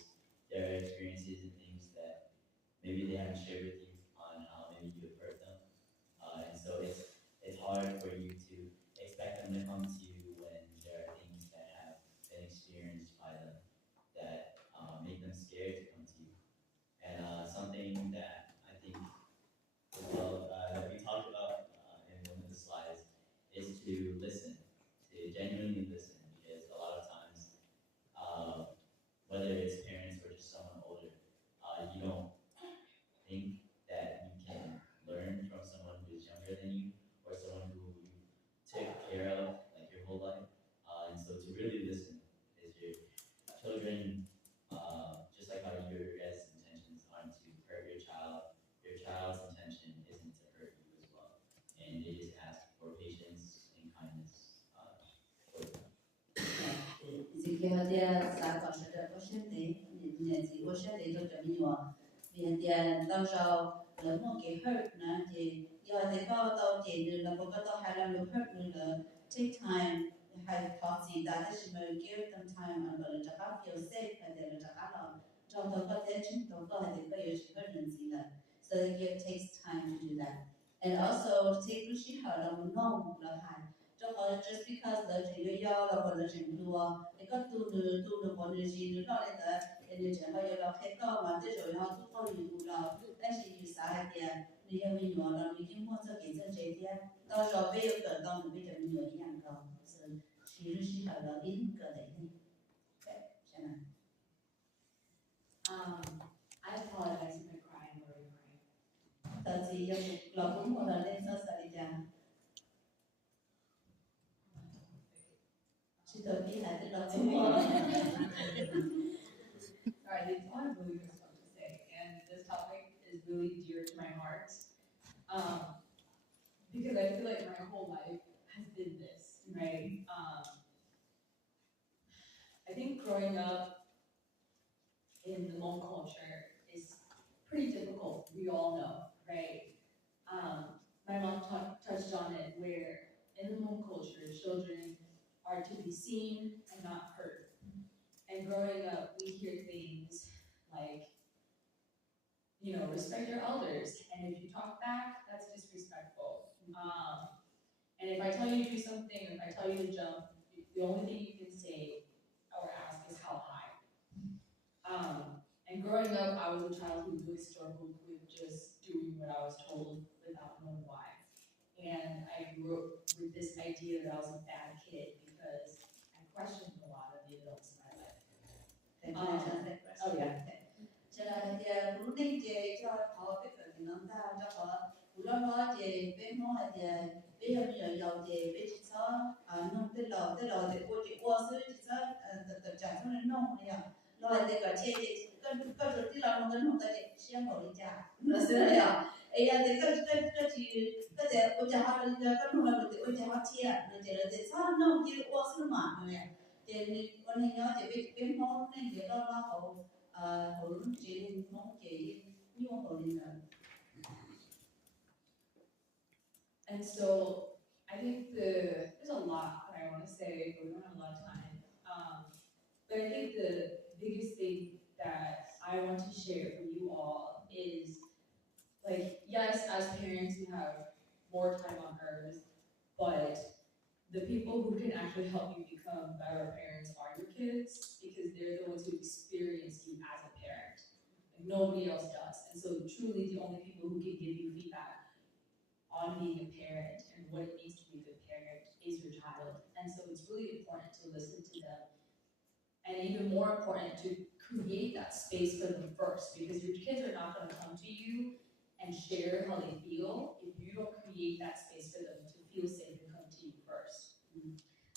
there are experiences and things that maybe they haven't shared with you on how maybe you have hurt them, and so it's hard for you to expect them to come to you when there are things that have been experienced by them that make them scared to come to you. And something that I think as well that we talked about in one of the slides is to listen, to genuinely listen, because a lot of times, whether it's parents or just someone older, you don't think that you can learn from someone who's younger than you or someone who you took care of like your whole life. And so to really listen is your children, just like how your guys' intentions aren't to hurt your child's intention isn't to hurt you as well. And they just ask for patience and kindness for them. Thì khi họ đi xã có sự được có sinh tế, nên thì có sinh tế cho cho mình nhỏ, vì tiền lâu sau lớn một cái hurt nữa thì giờ thì có tao tiền nữa là có tao hay làm được hurt nữa là take time hay có gì đã thì mình give them time and rồi cho các feel safe và để cho các nó trong đó có thể chúng tôi có thể có nhiều sự hurt gì là so it takes time to do that and also take lúc khi họ làm nông là hay just because the 这个要了或者程度啊，那个都或者是你到那个，你正好要了开高嘛，这时候要做好礼物了，但是有啥的，你要没用了，你经过这给这这点，到时候没有个到没得没有一样高，是其实是好了一个的，对，是吗？ I apologize if I cry. I'm already crying. 但是要老公我的那时候是这样。 Alright, I have really good stuff to say, and this topic is really dear to my heart, because I feel like my whole life has been this, right? I think growing up in the Hmong culture is pretty difficult. We all know, right? My mom touched on it, where in the Hmong culture, children are to be seen and not heard. And growing up, we hear things like, respect your elders, and if you talk back, that's disrespectful. And if I tell you to do something, if I tell you to jump, the only thing you can say or ask is how high. And growing up, I was a child who really struggled with just doing what I was told without knowing why. And I grew up with this idea that I was a bad kid because I questioned a lot of the adults in my life. Oh yeah. Cho nên thì lúc này thì cho họ biết được thì nó ta cho họ lúc đó thì bên họ thì bây giờ giàu thì bây giờ nông tới lò thì cô chỉ qua xứ chỉ cho tự trả cho nên nông này à rồi thì cả chị có chút tí là nông tới xem họ đi trả nó xứ này à ấy là thì cái chị cái cô trả họ cái nông là thì cô trả họ chia rồi thì sao nông thì qua xứ mà này thì con này nhớ thì bên họ này thì đó là họ hưởng chị mong chị như họ đi nào. And so I think there's a lot that I want to say, but we don't have a lot of time. But I think the biggest thing that I want to share for you all is, like, yes, as parents, you have more time on earth, but the people who can actually help you become better parents are your kids, because they're the ones who experience you as a parent. Like, nobody else does. And so truly the only people who can give you feedback on being a parent and what it means to be a good parent is your child. And so it's really important to listen to them. And even more important to create that space for them first, because your kids are not going to come to you and share how they feel if you don't create that space for them to feel safe and come to you first.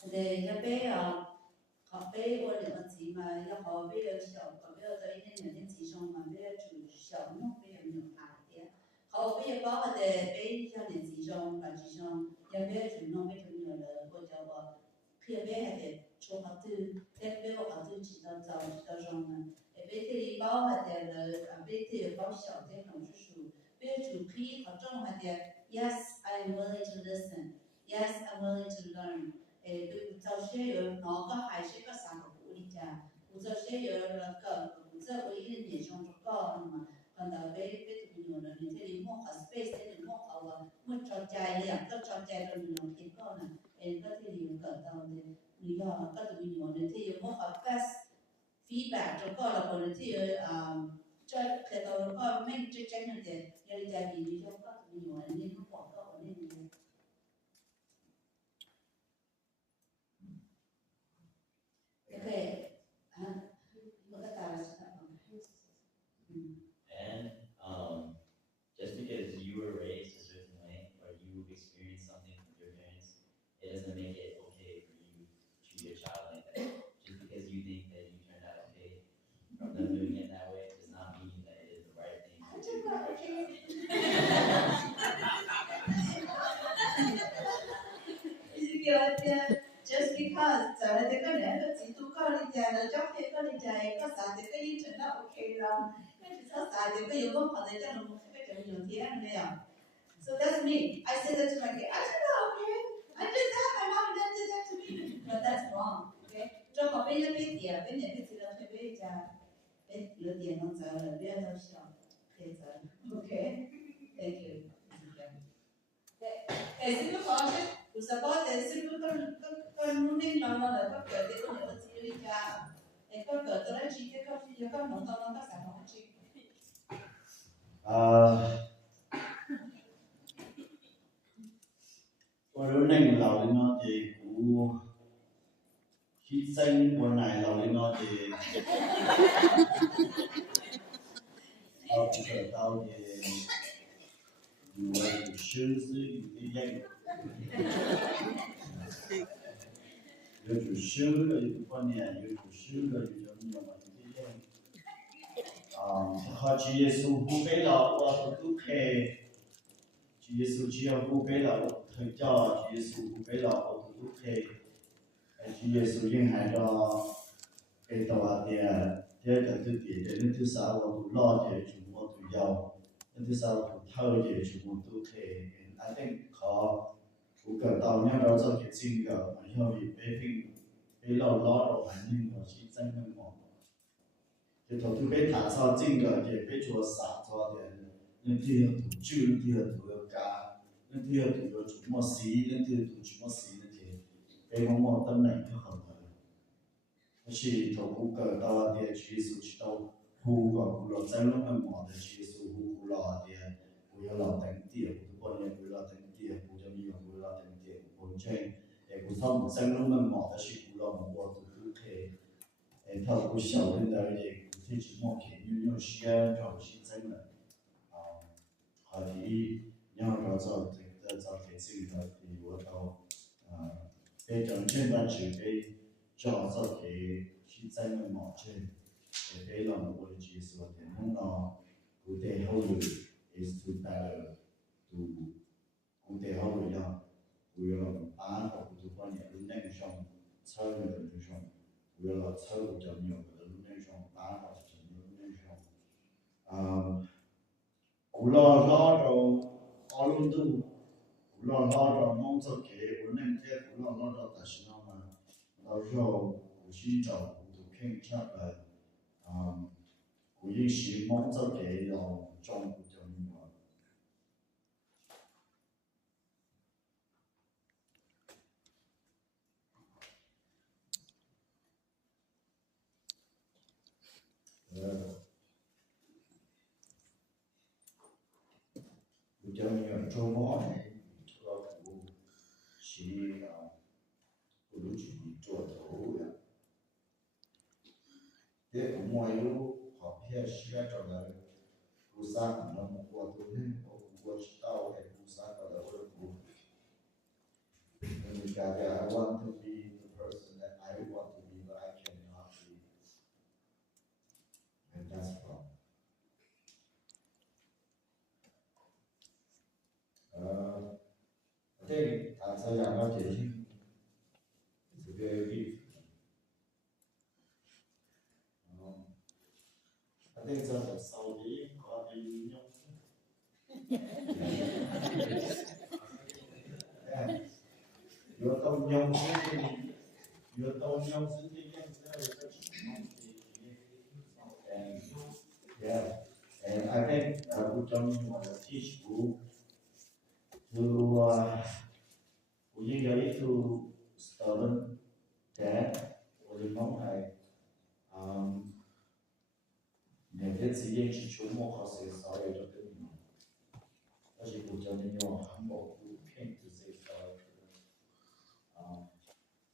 근데 옆에 họ bé ôn để mà chỉ mà要họ bé小họ bé tới nên là chỉ xong mà bé chủ小nó bé nhiều hạt thế họ bé có để bé cho nên chỉ xong là chỉ xong ya bé chủ nó bé chủ nhiều là cô cháu khi bé để cho họ tư bé họ tư chỉ到早chỉ到xong mà bé thì bao hạt để là bé thì bao小thế không chút số bé chủ khi họ trong hạt để yes I'm willing to listen yes I'm willing to learn 早些有哪个还是个三个鼓励家，我早些有那个，我这我一年上就高嘛，看到被同学了，你这里莫好 space， 这里莫好啊，莫着ใจ两个着ใจ了，你能提高呢？个这里有个到的，你要个同学呢，这有莫好 best feedback 就高了，或者这有这看到个没这真的的，要人家你要个同学，你不广告我那里。Okay. And just because you were raised a certain way or you experienced something from your parents, it doesn't make it okay for you to treat your child like that. Just because you think that you turned out okay from them doing it that way does not mean that it is the right thing to do for your child. Just because 就係這個人個字都高你隻啦，將佢高你隻，個啥子個已成了 OK 啦，跟住說啥子個有個好的這種個就有天沒有。So that's me. I said that to my kid. I said, okay. I did that. My mom and dad did that to me. But that's wrong. Okay. 最好俾你俾點，俾你俾錢了，俾一家，俾有點能走了，不要再笑，可以走。Okay. Thank you. 是不是好像 support the civil moving down the copper, they don't have a theory. A copper, the legit, the coffee, you come on the side. Tôi lúc này lão lên nó thì cú hy sinh của này lão lên nó thì tao cũng phải tao thì dù là sư sư cái danh有主修的有观念，有主修的有什么这些他主耶稣不给了我都可以，主耶稣只要不给了我退教，主耶稣不给了我都可以，主耶稣应还着给到啊的，第二个对的，那就是我都老的，全部都要，那就是我都偷的，全部都可以。I think เขา我感到那เรา做决定的，以后也被老老的环境的是真的好。就头都被打造这个，也被做傻做的，那第二图就那第二图要加，那第二图要怎么写，那第二图怎么写那些，被我等来就好了。但是头不感到的，其实知道胡个胡了真那么忙的，其实胡了的，胡要老等点，胡不能胡了等点，胡就没有胡了等点，胡这，胡上真那么忙的是胡了我都不可以，他不晓得的也。这几毛钱用钱找是真的，好的，要找找这个找给这个给我到，被证券的只给找找给是真的毛钱，给了我的技术的，弄到古代后头 is to better to 古代后头呀，为了把好古代年路那上操的那上，为了操的叫牛的路那上把好。Kula lado alundu kula lado mongso ke unen ke kula lado tashinama lajo ushi zhao du ken cha ku yin shi mongso ke yo zhong bu zhong ni wa cho nhiều chỗ mỏ này cho cụ chỉ cụ đối chỉ chỗ thấu là thế cũng ngoài lúc học hết sẽ cho là cụ sang nó một quả tôi nên cụ quả chỉ tao hay cụ sang là ở cụ nên cả I want to be the person that I want to be but I cannot be and that's wrong. Thế à sao nhà nó chỉ về đi I think giờ sau đi có đi nhung vừa tông nhung vừa tông nhung xin đi nhung and I think I would teach you to we get to stubborn dad or the mom để thiết sĩ yên chỉ chú một họ sẽ sao để cho tự mình đó chỉ cụ cho nên nhỏ hẳn bộ cụ khen to say sorry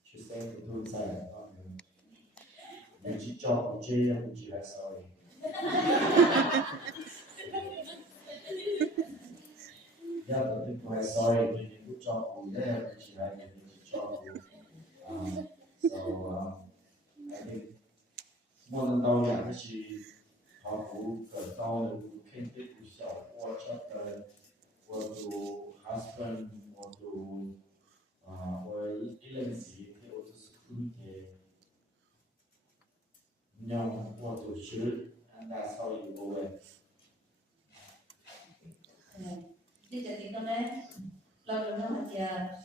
she said to do that nên chỉ cho cụ chê là cụ chỉ là sorry yeah but if I sorry thì cụ cho cụ đấy là chỉ là những chỉ cho cụ so I think more than đâu là cái gì họ cũng cần to là cũng khen tiếp của小或者或者 husband 或者或一人时或者是空的nhau或者是 and that's how you go in. Đi chạy tiếng đấy, lâu rồi nó mà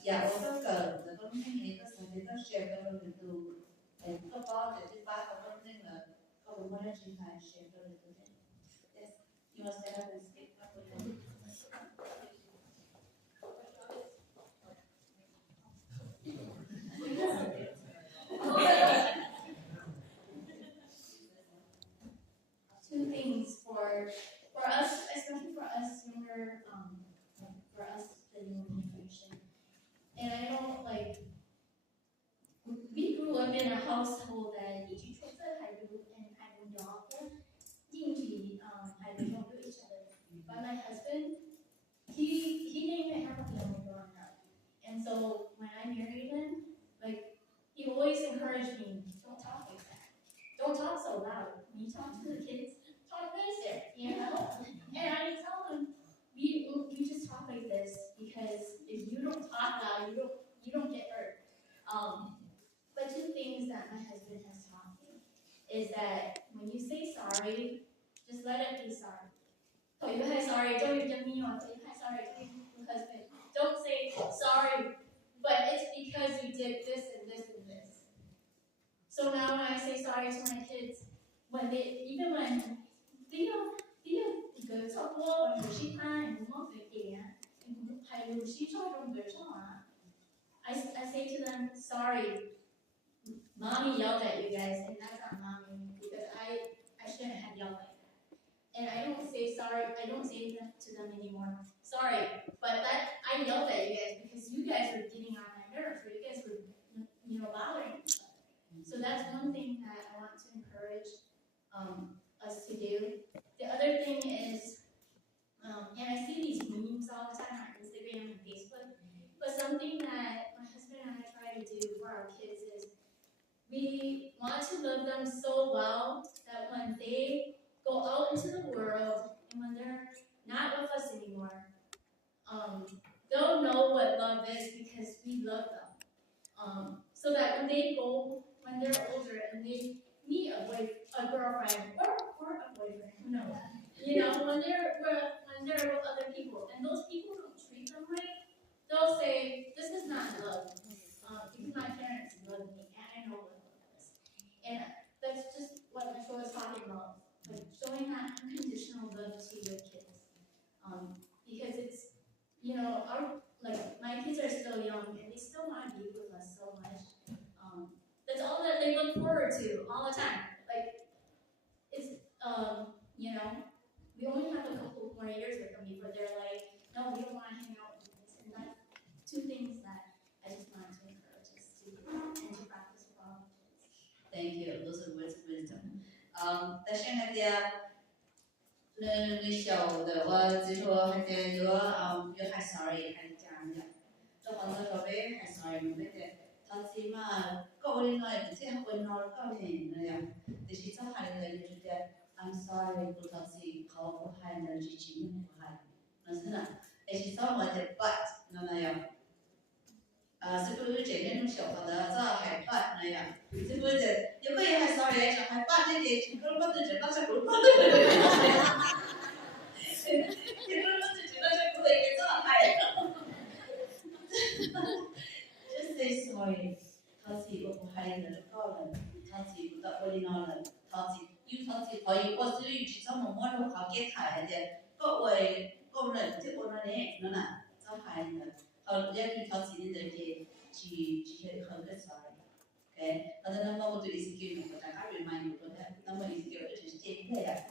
giờ ô tô cờ rồi có những cái có sản phẩm share cho mình từ có bao để đi ba có nên là có một món gì phải share cho mình. Yes, you must set up and speak up with them. And I don't like, we grew up in a household that 一起出生还不 and 还不聊的，定期还不用对 each other. But my husband, he didn't even have a family growing up. And so when I married him, like he always encouraged me, don't talk like that. Don't talk so loud. When you talk to the kids, talk nicer, you know? And I tell him, you just talk like this because if you don't talk loud, you don't get hurt. But two things that my husband has taught me is that when you say sorry, just let it be sorry. Oh, you say sorry, don't you me or you say sorry, don't you husband. Don't say sorry, but it's because you did this and this and this. So now when I say sorry to my kids, when they even when they good so well when she time and not again and I she children good I say to them, sorry, mommy yelled at you guys, and that's not mommy because I shouldn't have yelled like that. And I don't say sorry, I don't say that to them anymore. Sorry, but that I yelled at you guys because you guys were getting on my nerves, or you guys were bothering me. So that's one thing that I want to encourage us to do. The other thing is, and I see these memes all the time on Instagram and Facebook, but something that my husband and I try to do for our kids is we want to love them so well that when they go out into the world and when they're not with us anymore, they'll know what love is because we love them. So that when they're older and they meet a girlfriend or a boyfriend, who knows? When they're with other people and those people don't treat them right, they'll say, "This is not love," because my parents love me and I know what love is. And that's just what MyShoua is talking about, like showing that unconditional love to your kids, because it's my kids are still young and they still want to be with us so much. That's all that they look forward to all the time. Like it's we only have a couple more years with them before they're like, no, we don't want to hang out with this. And that's two things that I just wanted to encourage us to do and to practice with all the kids. Thank you. Those are words of wisdom. 但是那个，那小的我就说还得有还 sorry 还讲的，这好多说呗还 sorry 没得，他起码搞的那这还问那搞的那样，但是这还的就是的 I'm sorry 不他起เขา不还的是情不还，那是呢，但是说我的 but 那样。是不是这边种小的，这还办那样？是不是？有个人还少爷讲还办那点，就跟我们这那些不办的，就跟我们这那些不会给这还。Just say sorry， 他是我不还的高人，他是不得我的老人，他是可以，我是去找某某种好给他的，各位工人这个人呢，找还的。要去他自己的去很个 sorry，OK， 那么我对意思给大家 remind 我的，那么意思给我就是这个呀，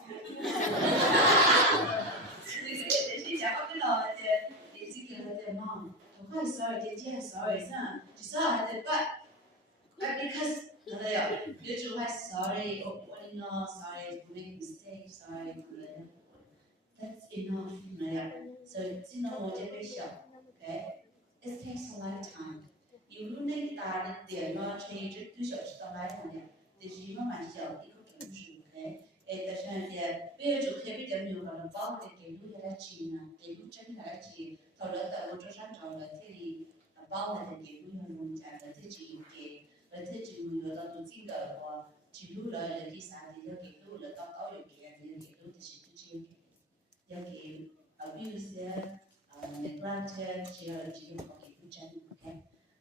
就是讲好不了的，意思给我的忙，我快 sorry， 这 sorry 上，就是还得办，because 那样，有时候还 sorry， 我呢 sorry， make mistake sorry， that's enough 那样，所以只能我这边想 ，OK。It takes a lot of time. 有路那大的点呢，change 2小时到来的呢，但是慢慢小一个跟住 ，OK。但是呢，不要就特别的没有可能包的给路来接呢，给路真来接，后来在我这上找了这里包来的给路要弄家的自己给，自己有到都进的话，记录了的第三的要给路了到导游给的给路的是直接给，要给abuse neglected, HCRC, okay?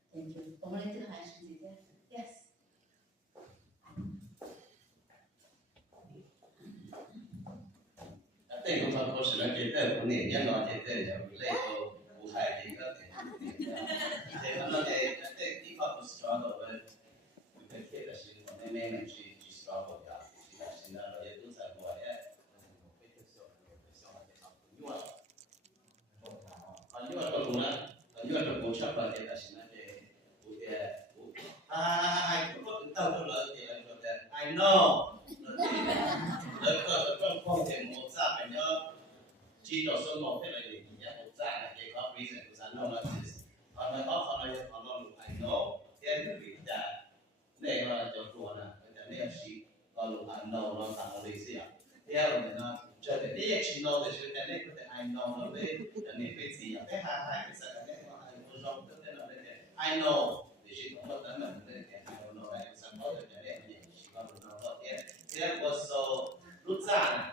Thank you. Yes. I think of course là cái tên của nền nhân nó cái tên là lấy đồ của hai thì có thể thì nó cái cái pháp của struggle với cái kia là sự của nên mình chỉ struggle ya chỉ là sinh ra rồi tôi sẽ gọi đấy nhưng mà còn cũng là chấp là cái là xin nói I có được tao có lợi thì là I know lợi không thể một ra phải nhớ chỉ đầu số một thế này thì nhớ một ra là cái có reason của sản nó là còn nó có còn nó I know cái việc là này là cho tôi là cái này là còn I know nó tạo lý gì à theo là nó cho nên cái chỉ know thì sẽ cái này có thể I know nó về cái này về gì à cái hai cái sản này nó hay có rộng tức là I know thì chỉ có một tấm mình nên cái I don't know này sản phẩm cái này thì chỉ có một nó có cái was so rút ra này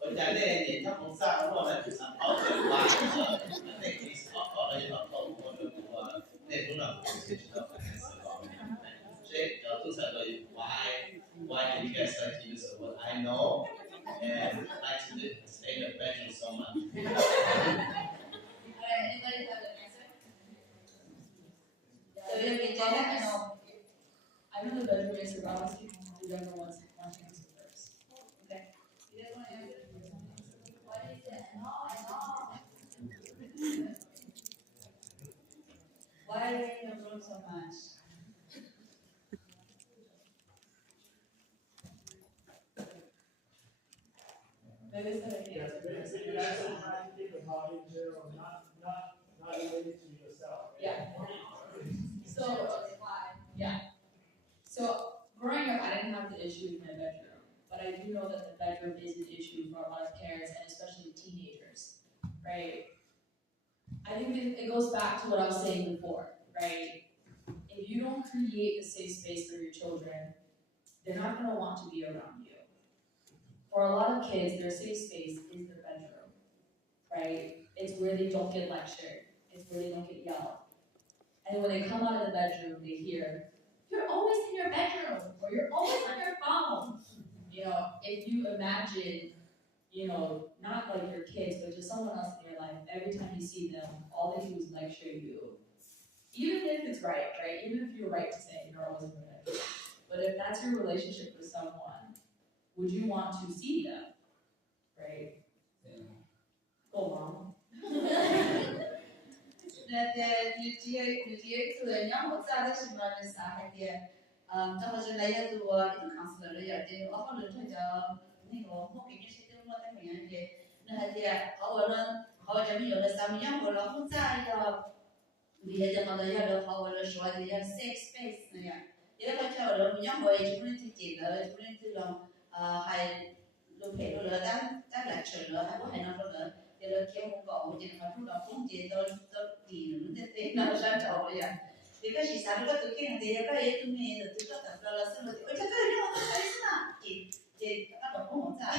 còn cái này thì nó không ra nó là sản phẩm cái bài nó để cái sản phẩm đó là sản phẩm của nó để nó làm cái gì đó phải sản phẩm thế tôi sẽ nói why do you guys like to use the word I know and like to stay in the bedroom so much. Alright, anybody have an answer? So you can tell I know. I know the bedroom is your boss. Whoever wants to answer first. Okay. You guys want to answer? What is it? I know. Why are they in the room so much? Maybe it's that I can't answer first. Maybe that's the time to think about it in general, not related to yourself. Yeah. So growing up, I didn't have the issue with my bedroom, but I do know that the bedroom is an issue for a lot of parents and especially teenagers, right? I think it goes back to what I was saying before, right? If you don't create a safe space for your children, they're not going to want to be around you. For a lot of kids, their safe space is their bedroom, right? It's where they don't get lectured. It's where they don't get yelled. And when they come out of the bedroom, they hear, "You're always in your bedroom," or "You're always on your phone." You know, if you imagine, you know, not like your kids, but just someone else in your life, every time you see them, all they do is lecture you. Even if it's right? Even if you're right to say you're always in your bedroom. But if that's your relationship with someone, would you want to see them? Right? Go, Mom. That you to young what's that she might miss I idea. That layer to counselor, they often look at hoping you should do what I mean. No idea, how Jimmy or some young or who's that? We had another year of how a short safe space. Yeah, but young boy, it's going to take it's going to high locate that lecture, I will not know. Cái kia một cậu chỉ là lúc đó cũng chỉ tôi kỳ nó thế nào ra chỗ vậy thì cái gì sao nó tự nhiên thì cái ấy tôi nghe được tôi có tập là xong rồi ôi trời ơi nó không thấy sao thì các bạn cũng không sai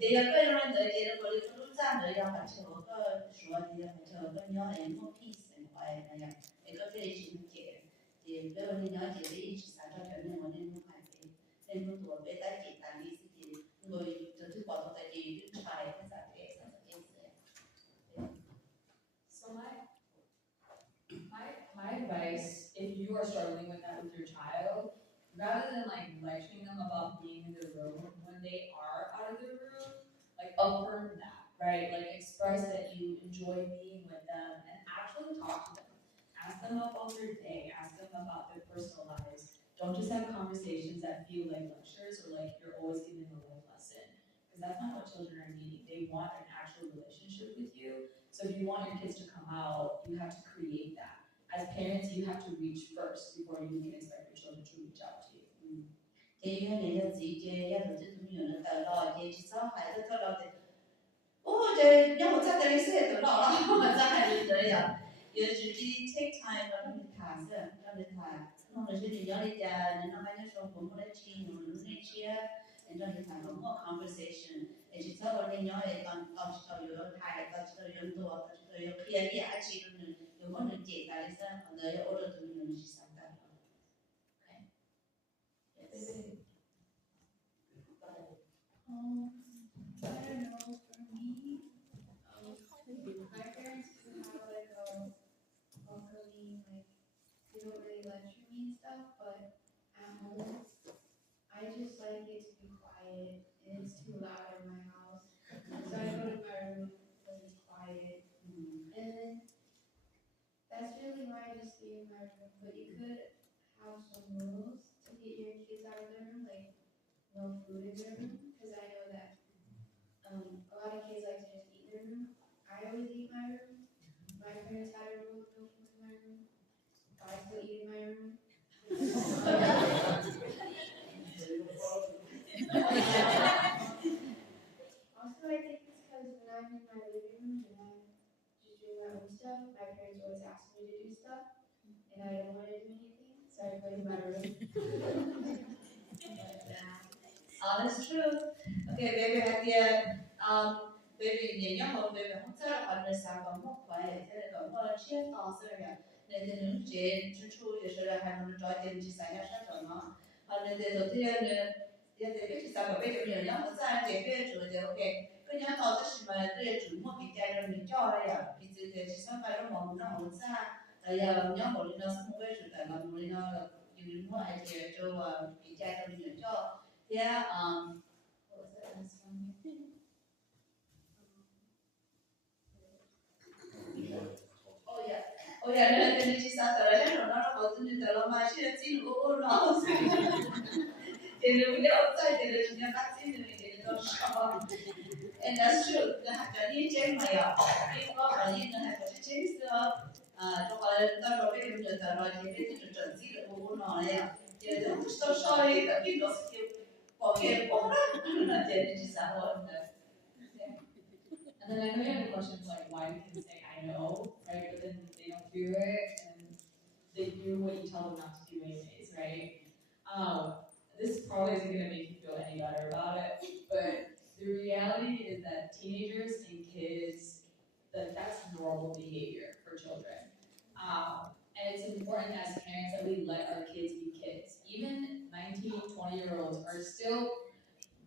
thì cái nó tới thì nó có đi lúc ra rồi là phải chờ có số thì phải chờ có nhớ là một piece and why này thì có thể chỉ một cái thì bây giờ mình nói chỉ để chỉ sao cho cái này mà nên không phải nên lúc tuổi bé tay chỉ tàn đi thì người từ thứ bỏ tại vì cái bài cái giải cái So my advice, if you are struggling with that with your child, rather than like lecturing them about being in their room when they are out of their room, like affirm that, right? Like express that you enjoy being with them and actually talk to them. Ask them about their day, ask them about their personal lives. Don't just have conversations that feel like lectures or like you're always giving a life lesson. Because that's not what children are needing. They want an actual relationship with you. So if you want your kids to come out, you have to create that. As parents, you have to reach first before you can expect your children to reach out to you. Cái này là gì cái nhà đầu tư cũng nhiều là tờ lo cái chỉ sao phải rất thao lo thì ô cái nhà một gia đình sẽ tờ lo mà gia đình đấy à giờ chỉ đi take time là mình thả ra cho mình thả không là chỉ đi nhớ đi ra nên nó hay nhớ xong cũng có đấy chia một lúc này chia nên cho mình thả có một conversation để chỉ sao là nhớ để còn chỉ tao nhớ thải tao chỉ tao nhớ tua tao chỉ tao nhớ kia đi ai chỉ được nhớ một lần chỉ tại sao còn đấy ở đó tụi mình chỉ sáng tạo Yes. I don't know, for me, my parents do have like a welcoming, like, they don't really lecture me and stuff, but at home, I just like it to be quiet, and it's too loud in my house. So I go to my room when it's quiet, and that's mind to stay in my room, but you could have some rules to get your kids out of their room, like no food in their room, because I know that a lot of kids like to just eat in their room. I always eat in my room. My parents had a rule of no food in my room. I still eat in my room. Also, I think it's because when I'm in my living room and I'm just doing my own stuff, my parents always ask me to do stuff, and I don't want to do anything, so I go in my room. That's true. Okay, baby had the baby nhìn nhau không baby không chắc là họ sao còn một vài thế là còn một chiếc to rồi à nên thì những chuyện chú chú thì là hai người trò chuyện chỉ sáng ra sao nó họ nên thì đầu tiên là giờ thì biết sao mà bây giờ nhìn nhau không sao thì biết chủ thì ok cái nhau to thì mà tôi chủ một cái cái là mình cho đây à thì thì chỉ sao phải nó mong nó không sao giờ nhau một lần nó sẽ một cái chủ tại mà một lần nó là những mua ai thì cho cái cái là mình cho yeah what was the last one? Oh yeah, nên chỉ sao tới đây nó có từ từ là mà chỉ chỉ nó nó thì nó bây giờ tại thì nó chỉ phát triển thì nó sao and that's true the cái đi trên mày à đi có phải đi nó hay phải trên nữa nó có tao nói về cái tao nói thì biết cái chuẩn chỉ là nó này à thì nó cũng sao sao đi tại vì nó sẽ okay nó thì chỉ sao And then I know you have a question like why do kids say I know, right? But then they don't do it and they do what you tell them not to do anyways, right? This probably isn't gonna make you feel any better about it, but the reality is that teenagers and kids that's normal behavior for children. And it's important as parents that we let our kids be kids. Even 19, 20-year-olds are still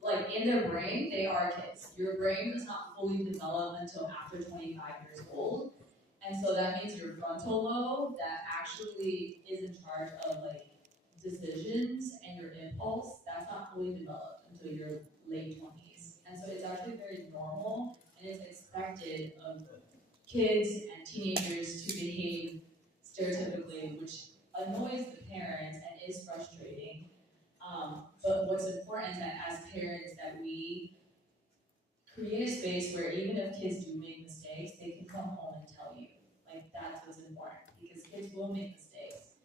like in their brain, they are kids. Your brain does not fully develop until after 25 years old. And so that means your frontal lobe that actually is in charge of like decisions and your impulse, that's not fully developed until your late 20s. And so it's actually very normal and it's expected of kids and teenagers to behave stereotypically, which annoys the parents and is frustrating. But what's important is that as parents that we create a space where even if kids do make mistakes, they can come home and tell you. Like that's what's important because kids will make mistakes.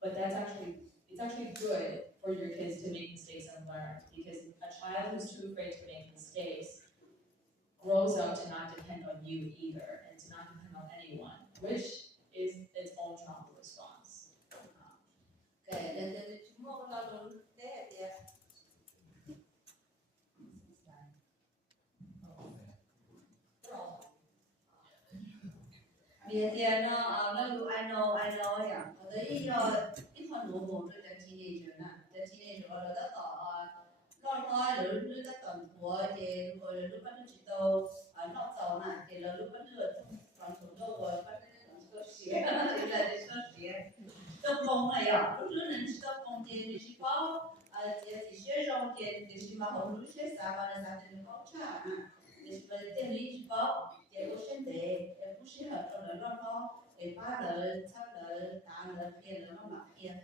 But it's actually good for your kids to make mistakes and learn because a child who's too afraid to make mistakes grows up to not depend on you either and to not depend on anyone, which is its own trauma response. Okay, then tomorrow I'll do that, yeah. Vì thì nó dụ I know yeah. Tới ít phần đủ bộ cho teenager nè, cho teenager là tất cả lo thôi rồi lúc tất cả của thì rồi lúc bắt chỉ tàu nó tàu nè thì là lúc bắt được còn thủ đô rồi bắt được có xía thì là để có xía tập công này à lúc lúc nên tập công thì chỉ có thì sẽ rong thì chỉ mà họ lúc sẽ sao mà là thì nó trả thì thì chỉ có thì có sẽ để cũng sẽ hợp cho nó để ba lời sắp lời tám lời kia lời nó mặc kia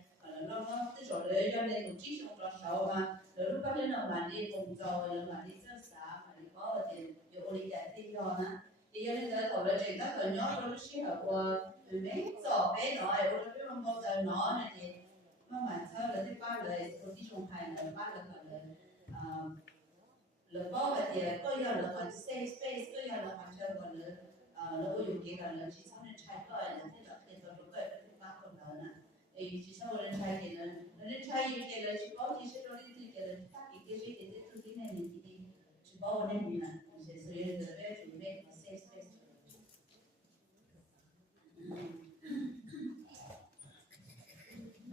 nó cái chỗ đấy cho nên cũng chỉ trong đó sáu mà rồi lúc bắt lên là bạn đi cùng rồi là bạn đi rất xa mà đi có thì nhiều đi chạy đi cho nè thì cho nên tới là chuyện tất cả nhỏ rồi nó sẽ hợp từ mấy giờ bé nói rồi nó biết không bao giờ nó này thì mà bạn sao là cái ba lời cũng chỉ trong hai lời ba lời là có vậy thì có giờ là còn space có giờ là còn chơi còn là nó có dùng kia là chỉ sau nên trai có là thế là thì tôi cũng phải ba con đó nè thì chỉ sau nên trai thì nên trai như kia là chỉ có chỉ sẽ cho nên thì kia là các cái gì thì tôi cái này mình thì chỉ có nên mình nè sẽ sử dụng được để chuẩn bị một safe space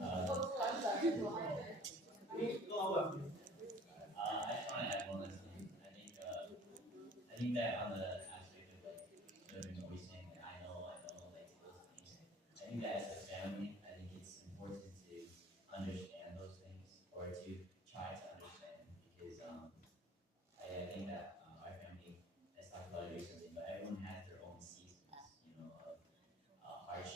I just want to add one last thing. I think that on the aspect of like children always saying like I know, like those things. I think that as a family, I think it's important to understand those things or to try to understand because I think that our family has talked about it recently, but everyone has their own seasons, you know, of hardship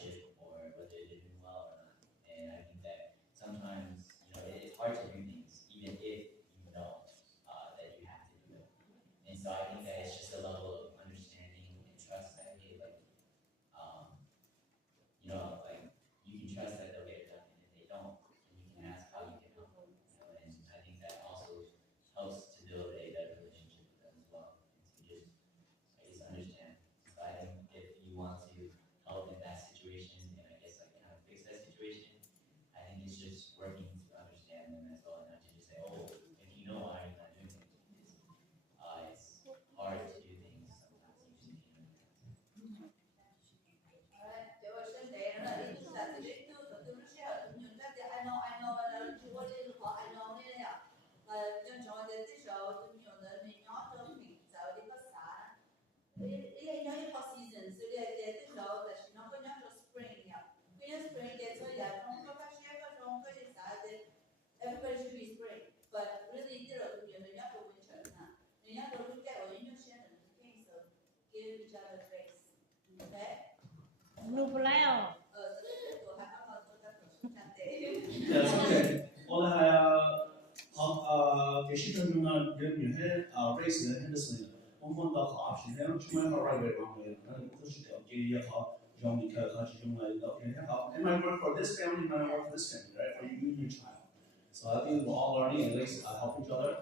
努不来哦。That's okay. Well, I给市场中呢，人女孩race 的很多事情，我们到好是那种出门好 right way wrong way，那不是掉给也好，让你看看这种来到人好。It might work for this family, it might work for this family, right? For you and your child. So I think we're all learning and at least help each other.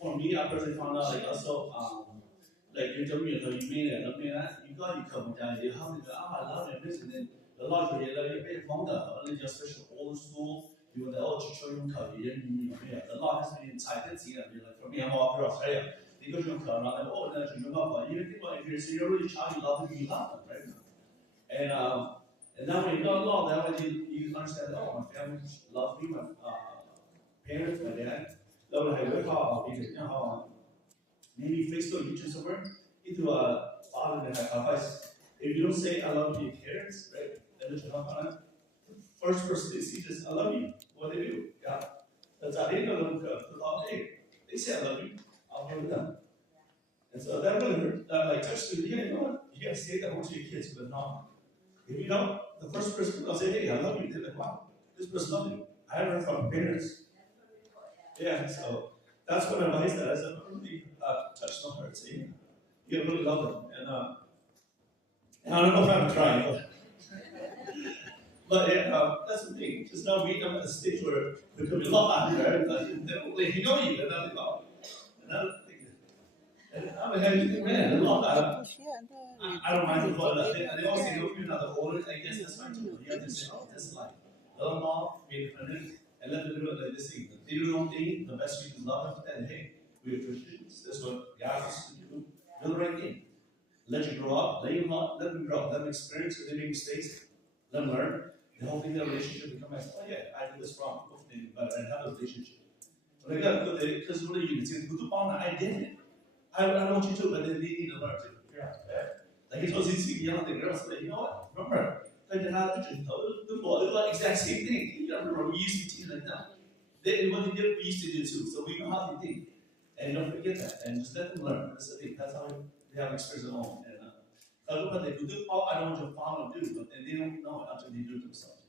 For me, I personally found out like also like you're doing it, you mean it, you got you come down, you have to I love it, this and then the larger you love it, big from the especially old school. You know, the children come here, the law has been inside the scene. Like for me, I'm all across Australia. They go to around and oh, that's your mother. You think about if you're really child, you love them, you love them, right? And now when you know law, that way you understand that oh, my family loves me, my parents, my dad. Love how we how you know maybe Facebook, YouTube somewhere. Into a father that advice. If you don't say I love your parents, right? Then it's not first person they see just I love you. What they do, yeah. That's how they know hey, they say I love you, I'll give it them. And so that really hurt, like touched me. You know what? You gotta say that to your kids, but not. If you don't, the first person will say, hey, I love you. They're like, wow, this person loves you. I haven't heard from parents. Yeah, so that's what advice that I said really touched the heart. See, you gotta really love them. And I don't know if I'm trying, but yeah, that's the thing. Just now we come at a stage where there could be a lot out there, but they don't really know you, and that's about. And I'm a heavy man, a lot out. I don't mind the thought of it. And they all say, no, you're not the older. I guess that's fine too. You have to say, oh, this is life. Let them all be independent and let them do it like this thing. They do their own thing. The best we can love them. And hey, we're Christians. This is what God wants to do. Do the right thing. Let you grow up. Let them grow up. Let them experience it. They make mistakes. Let them learn. The whole thing, the relationship become like, oh yeah, I did this wrong. Hopefully, they do better and have a relationship. But I got to put it because what are you going to do? I did it. I don't want you to, but they need to learn to figure out. Like it was easy to yell at the girls, so you know what? Remember, like the exact same thing. You remember we used to teach like that. What they did, we used to do too. So we know how they think, and don't forget that, and just let them learn. That's the thing. That's how they have experience at home. And I look what they do. I don't want your father to do, but they don't know it until they do it themselves.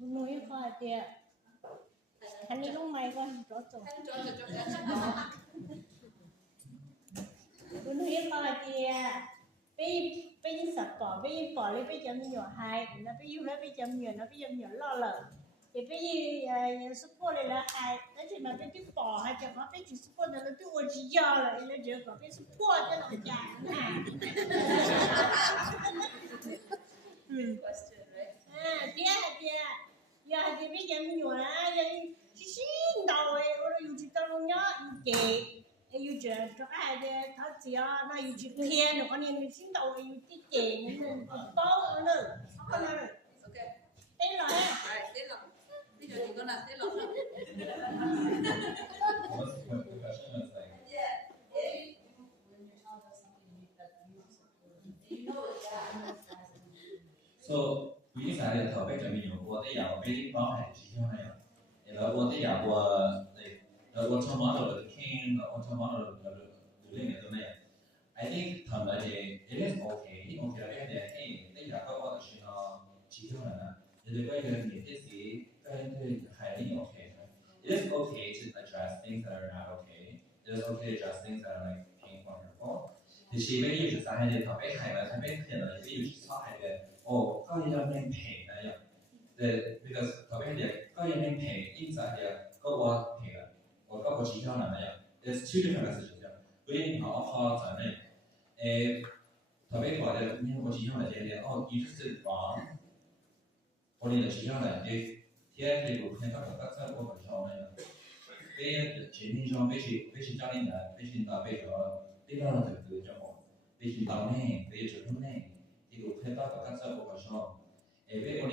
Nuôi khoa tiệt, anh đi lúc mày con rõ rồi. Nuôi khoa tiệt, bây giờ bỏ lấy bây giờ nhỏ hai, nó bây giờ lấy bây giờ nhỏ lo lợ. Thì bây giờ support này là hai, đó thì mà bây giờ bỏ hai chẳng có bây giờ support là tôi ôn chỉ do là nó chỉ có bây support cho nó trả này. Question, right? Giờ thì bây giờ nhỏ là chỉ xin đầu ấy, rồi yêu chỉ tao luôn nhá, yêu chỉ cho ai thì tháo chỉ nó yêu chỉ kia nó còn yêu xin đầu yêu chỉ kề nên bao nữa, không nữa. Okay. Tên là Alright, tên là. Bây giờ thì con là tên là. Yeah. When your child does something that you support, do you know it's bad? So, vì sao thì thợ phải chuẩn bị nhiều của cái dạo cái đó hay chỉ cho này, rồi của cái dạo của rồi của cho món rồi king rồi của cho món rồi lên cáiตัวnày, I think thằng này thì it is okay là cái dạo có cái chuyện nó chỉ cho này nè, rồi cái những cái gì cái hay là okay, it is okay to address things that are not okay, it is okay to address things that are like painful or hurtful. Thì chỉ mấy cái chuyện sao hay thì thợ phải hay là thợ phải hiện là cái chuyện sao hay là oh, ก็ยังไม่เพย์นะอย่างแต่ because เขาไม่เด็กก็ยังไม่เพย์อีกสาเหตุก็ว่าเพย์ละ我ก็不ชี้เท่านั้นนะอย่าง there's two different messages อย่างก็ยังเขาเอาข้อจากนั้นเขาไม่บอกเลยนี่我ชี้เท่านั้นเดียว oh you just did wrong 我哋就ชี้เท่านั้นที่ที่รูปเนี่ยก็ก็จะ我本身那个被前面上被教练的被到被着被到了这个叫么被到呢被着呢ที่รูปเนี่ยก็จะ我本身被我哋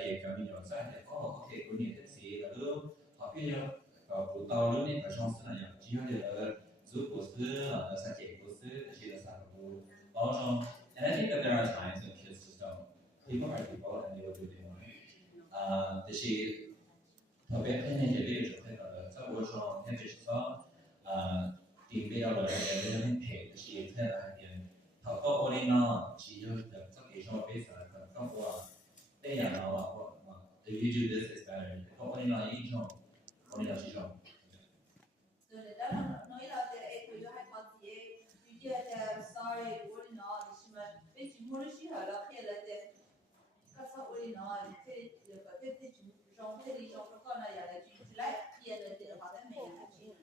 嘅教練在的哦，OK，过年的时了都好比了，不到了那个上司那样，只要了ZoovKub了三节公司这些的三个部，然后 and I think that there are times when kids just don't. People are people and they will do what they want. 这些特别偏那些例子，那个在我说那就是说，定位了那个配这些特的海边，他到我那呢，只有的这给上背上，可能到我这样了我，if you do this is better. 到我那一种，我那是种。对，然后侬伊拉在哎，可以还好自己，有些在 sorry 我的呢，就是么，被全部的时候了，开了在。Because what we know is that the song that is on the corner, yeah, that you like, yeah, that the other man actually,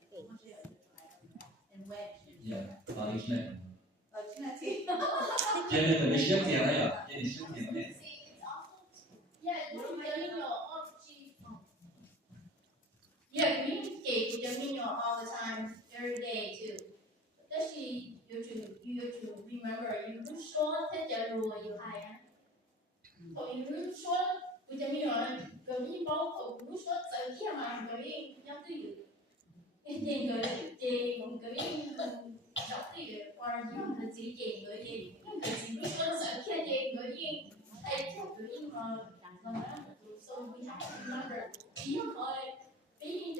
and when. Yeah, each night. 今天。今天你休息了呀？今天休息了没？ Yeah, you're doing your yeah, communicate with your all the time, every day too. Especially you have to remember you说在家如果有海呀。你如说为什么要隔离包括如说整天嘛隔离要对的，那个隔离找对的，或者用的自己隔离，用的自己说整天的隔离，哎，隔离嘛，so we have to remember，因为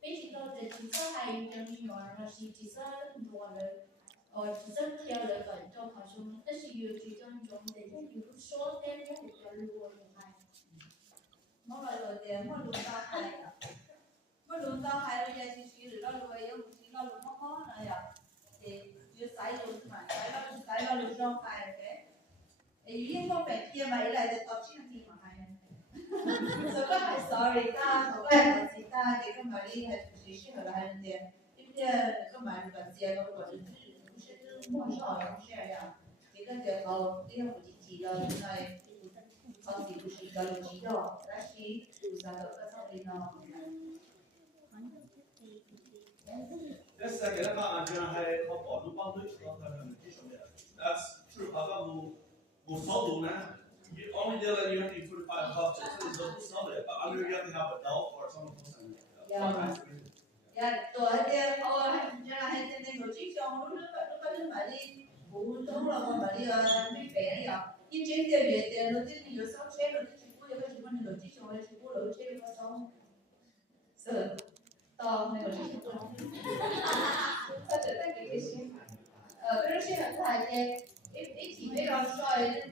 比到的其实还有点女儿嘛，是其实很多人。其实漂了本就好像，但是有这种的，比如说在那个叫如果有爱，我来了的，我轮到海了，我轮到海了也是属于了，如果有不是了，轮到好了呀，就塞了嘛，塞了轮上海的，因为白天嘛，伊来的到今天嘛海，所以还 sorry 他，所以还是他这个嘛，你还是适合来的，因为这个嘛，把这个我就是。莫少有这样，这个最好这个不积极了，那好几不是一个路知道，但是有啥的个上面呢？Yes, I get it. I'm gonna have a bottle bottle. That's true. How about solo man? You only did that you have to put 5 cups. It's not solid, but I'm gonna have to have a dog or something. Yeah. Yeah, tôi hay thôi, hay trên đồ chiếc xong lúc mà đi phụ đúng là mà đi đi vẽ đi à, đi trên kia vẽ tiền đầu tiên thì sáu chế rồi thì chỉ có cái chuyện đồ chiếc xong rồi chỉ có đồ chế có xong, sợ to này đồ chiếc xong, thật sự cái gì, cái đồ chiếc là cái gì, ít chỉ biết làm sao để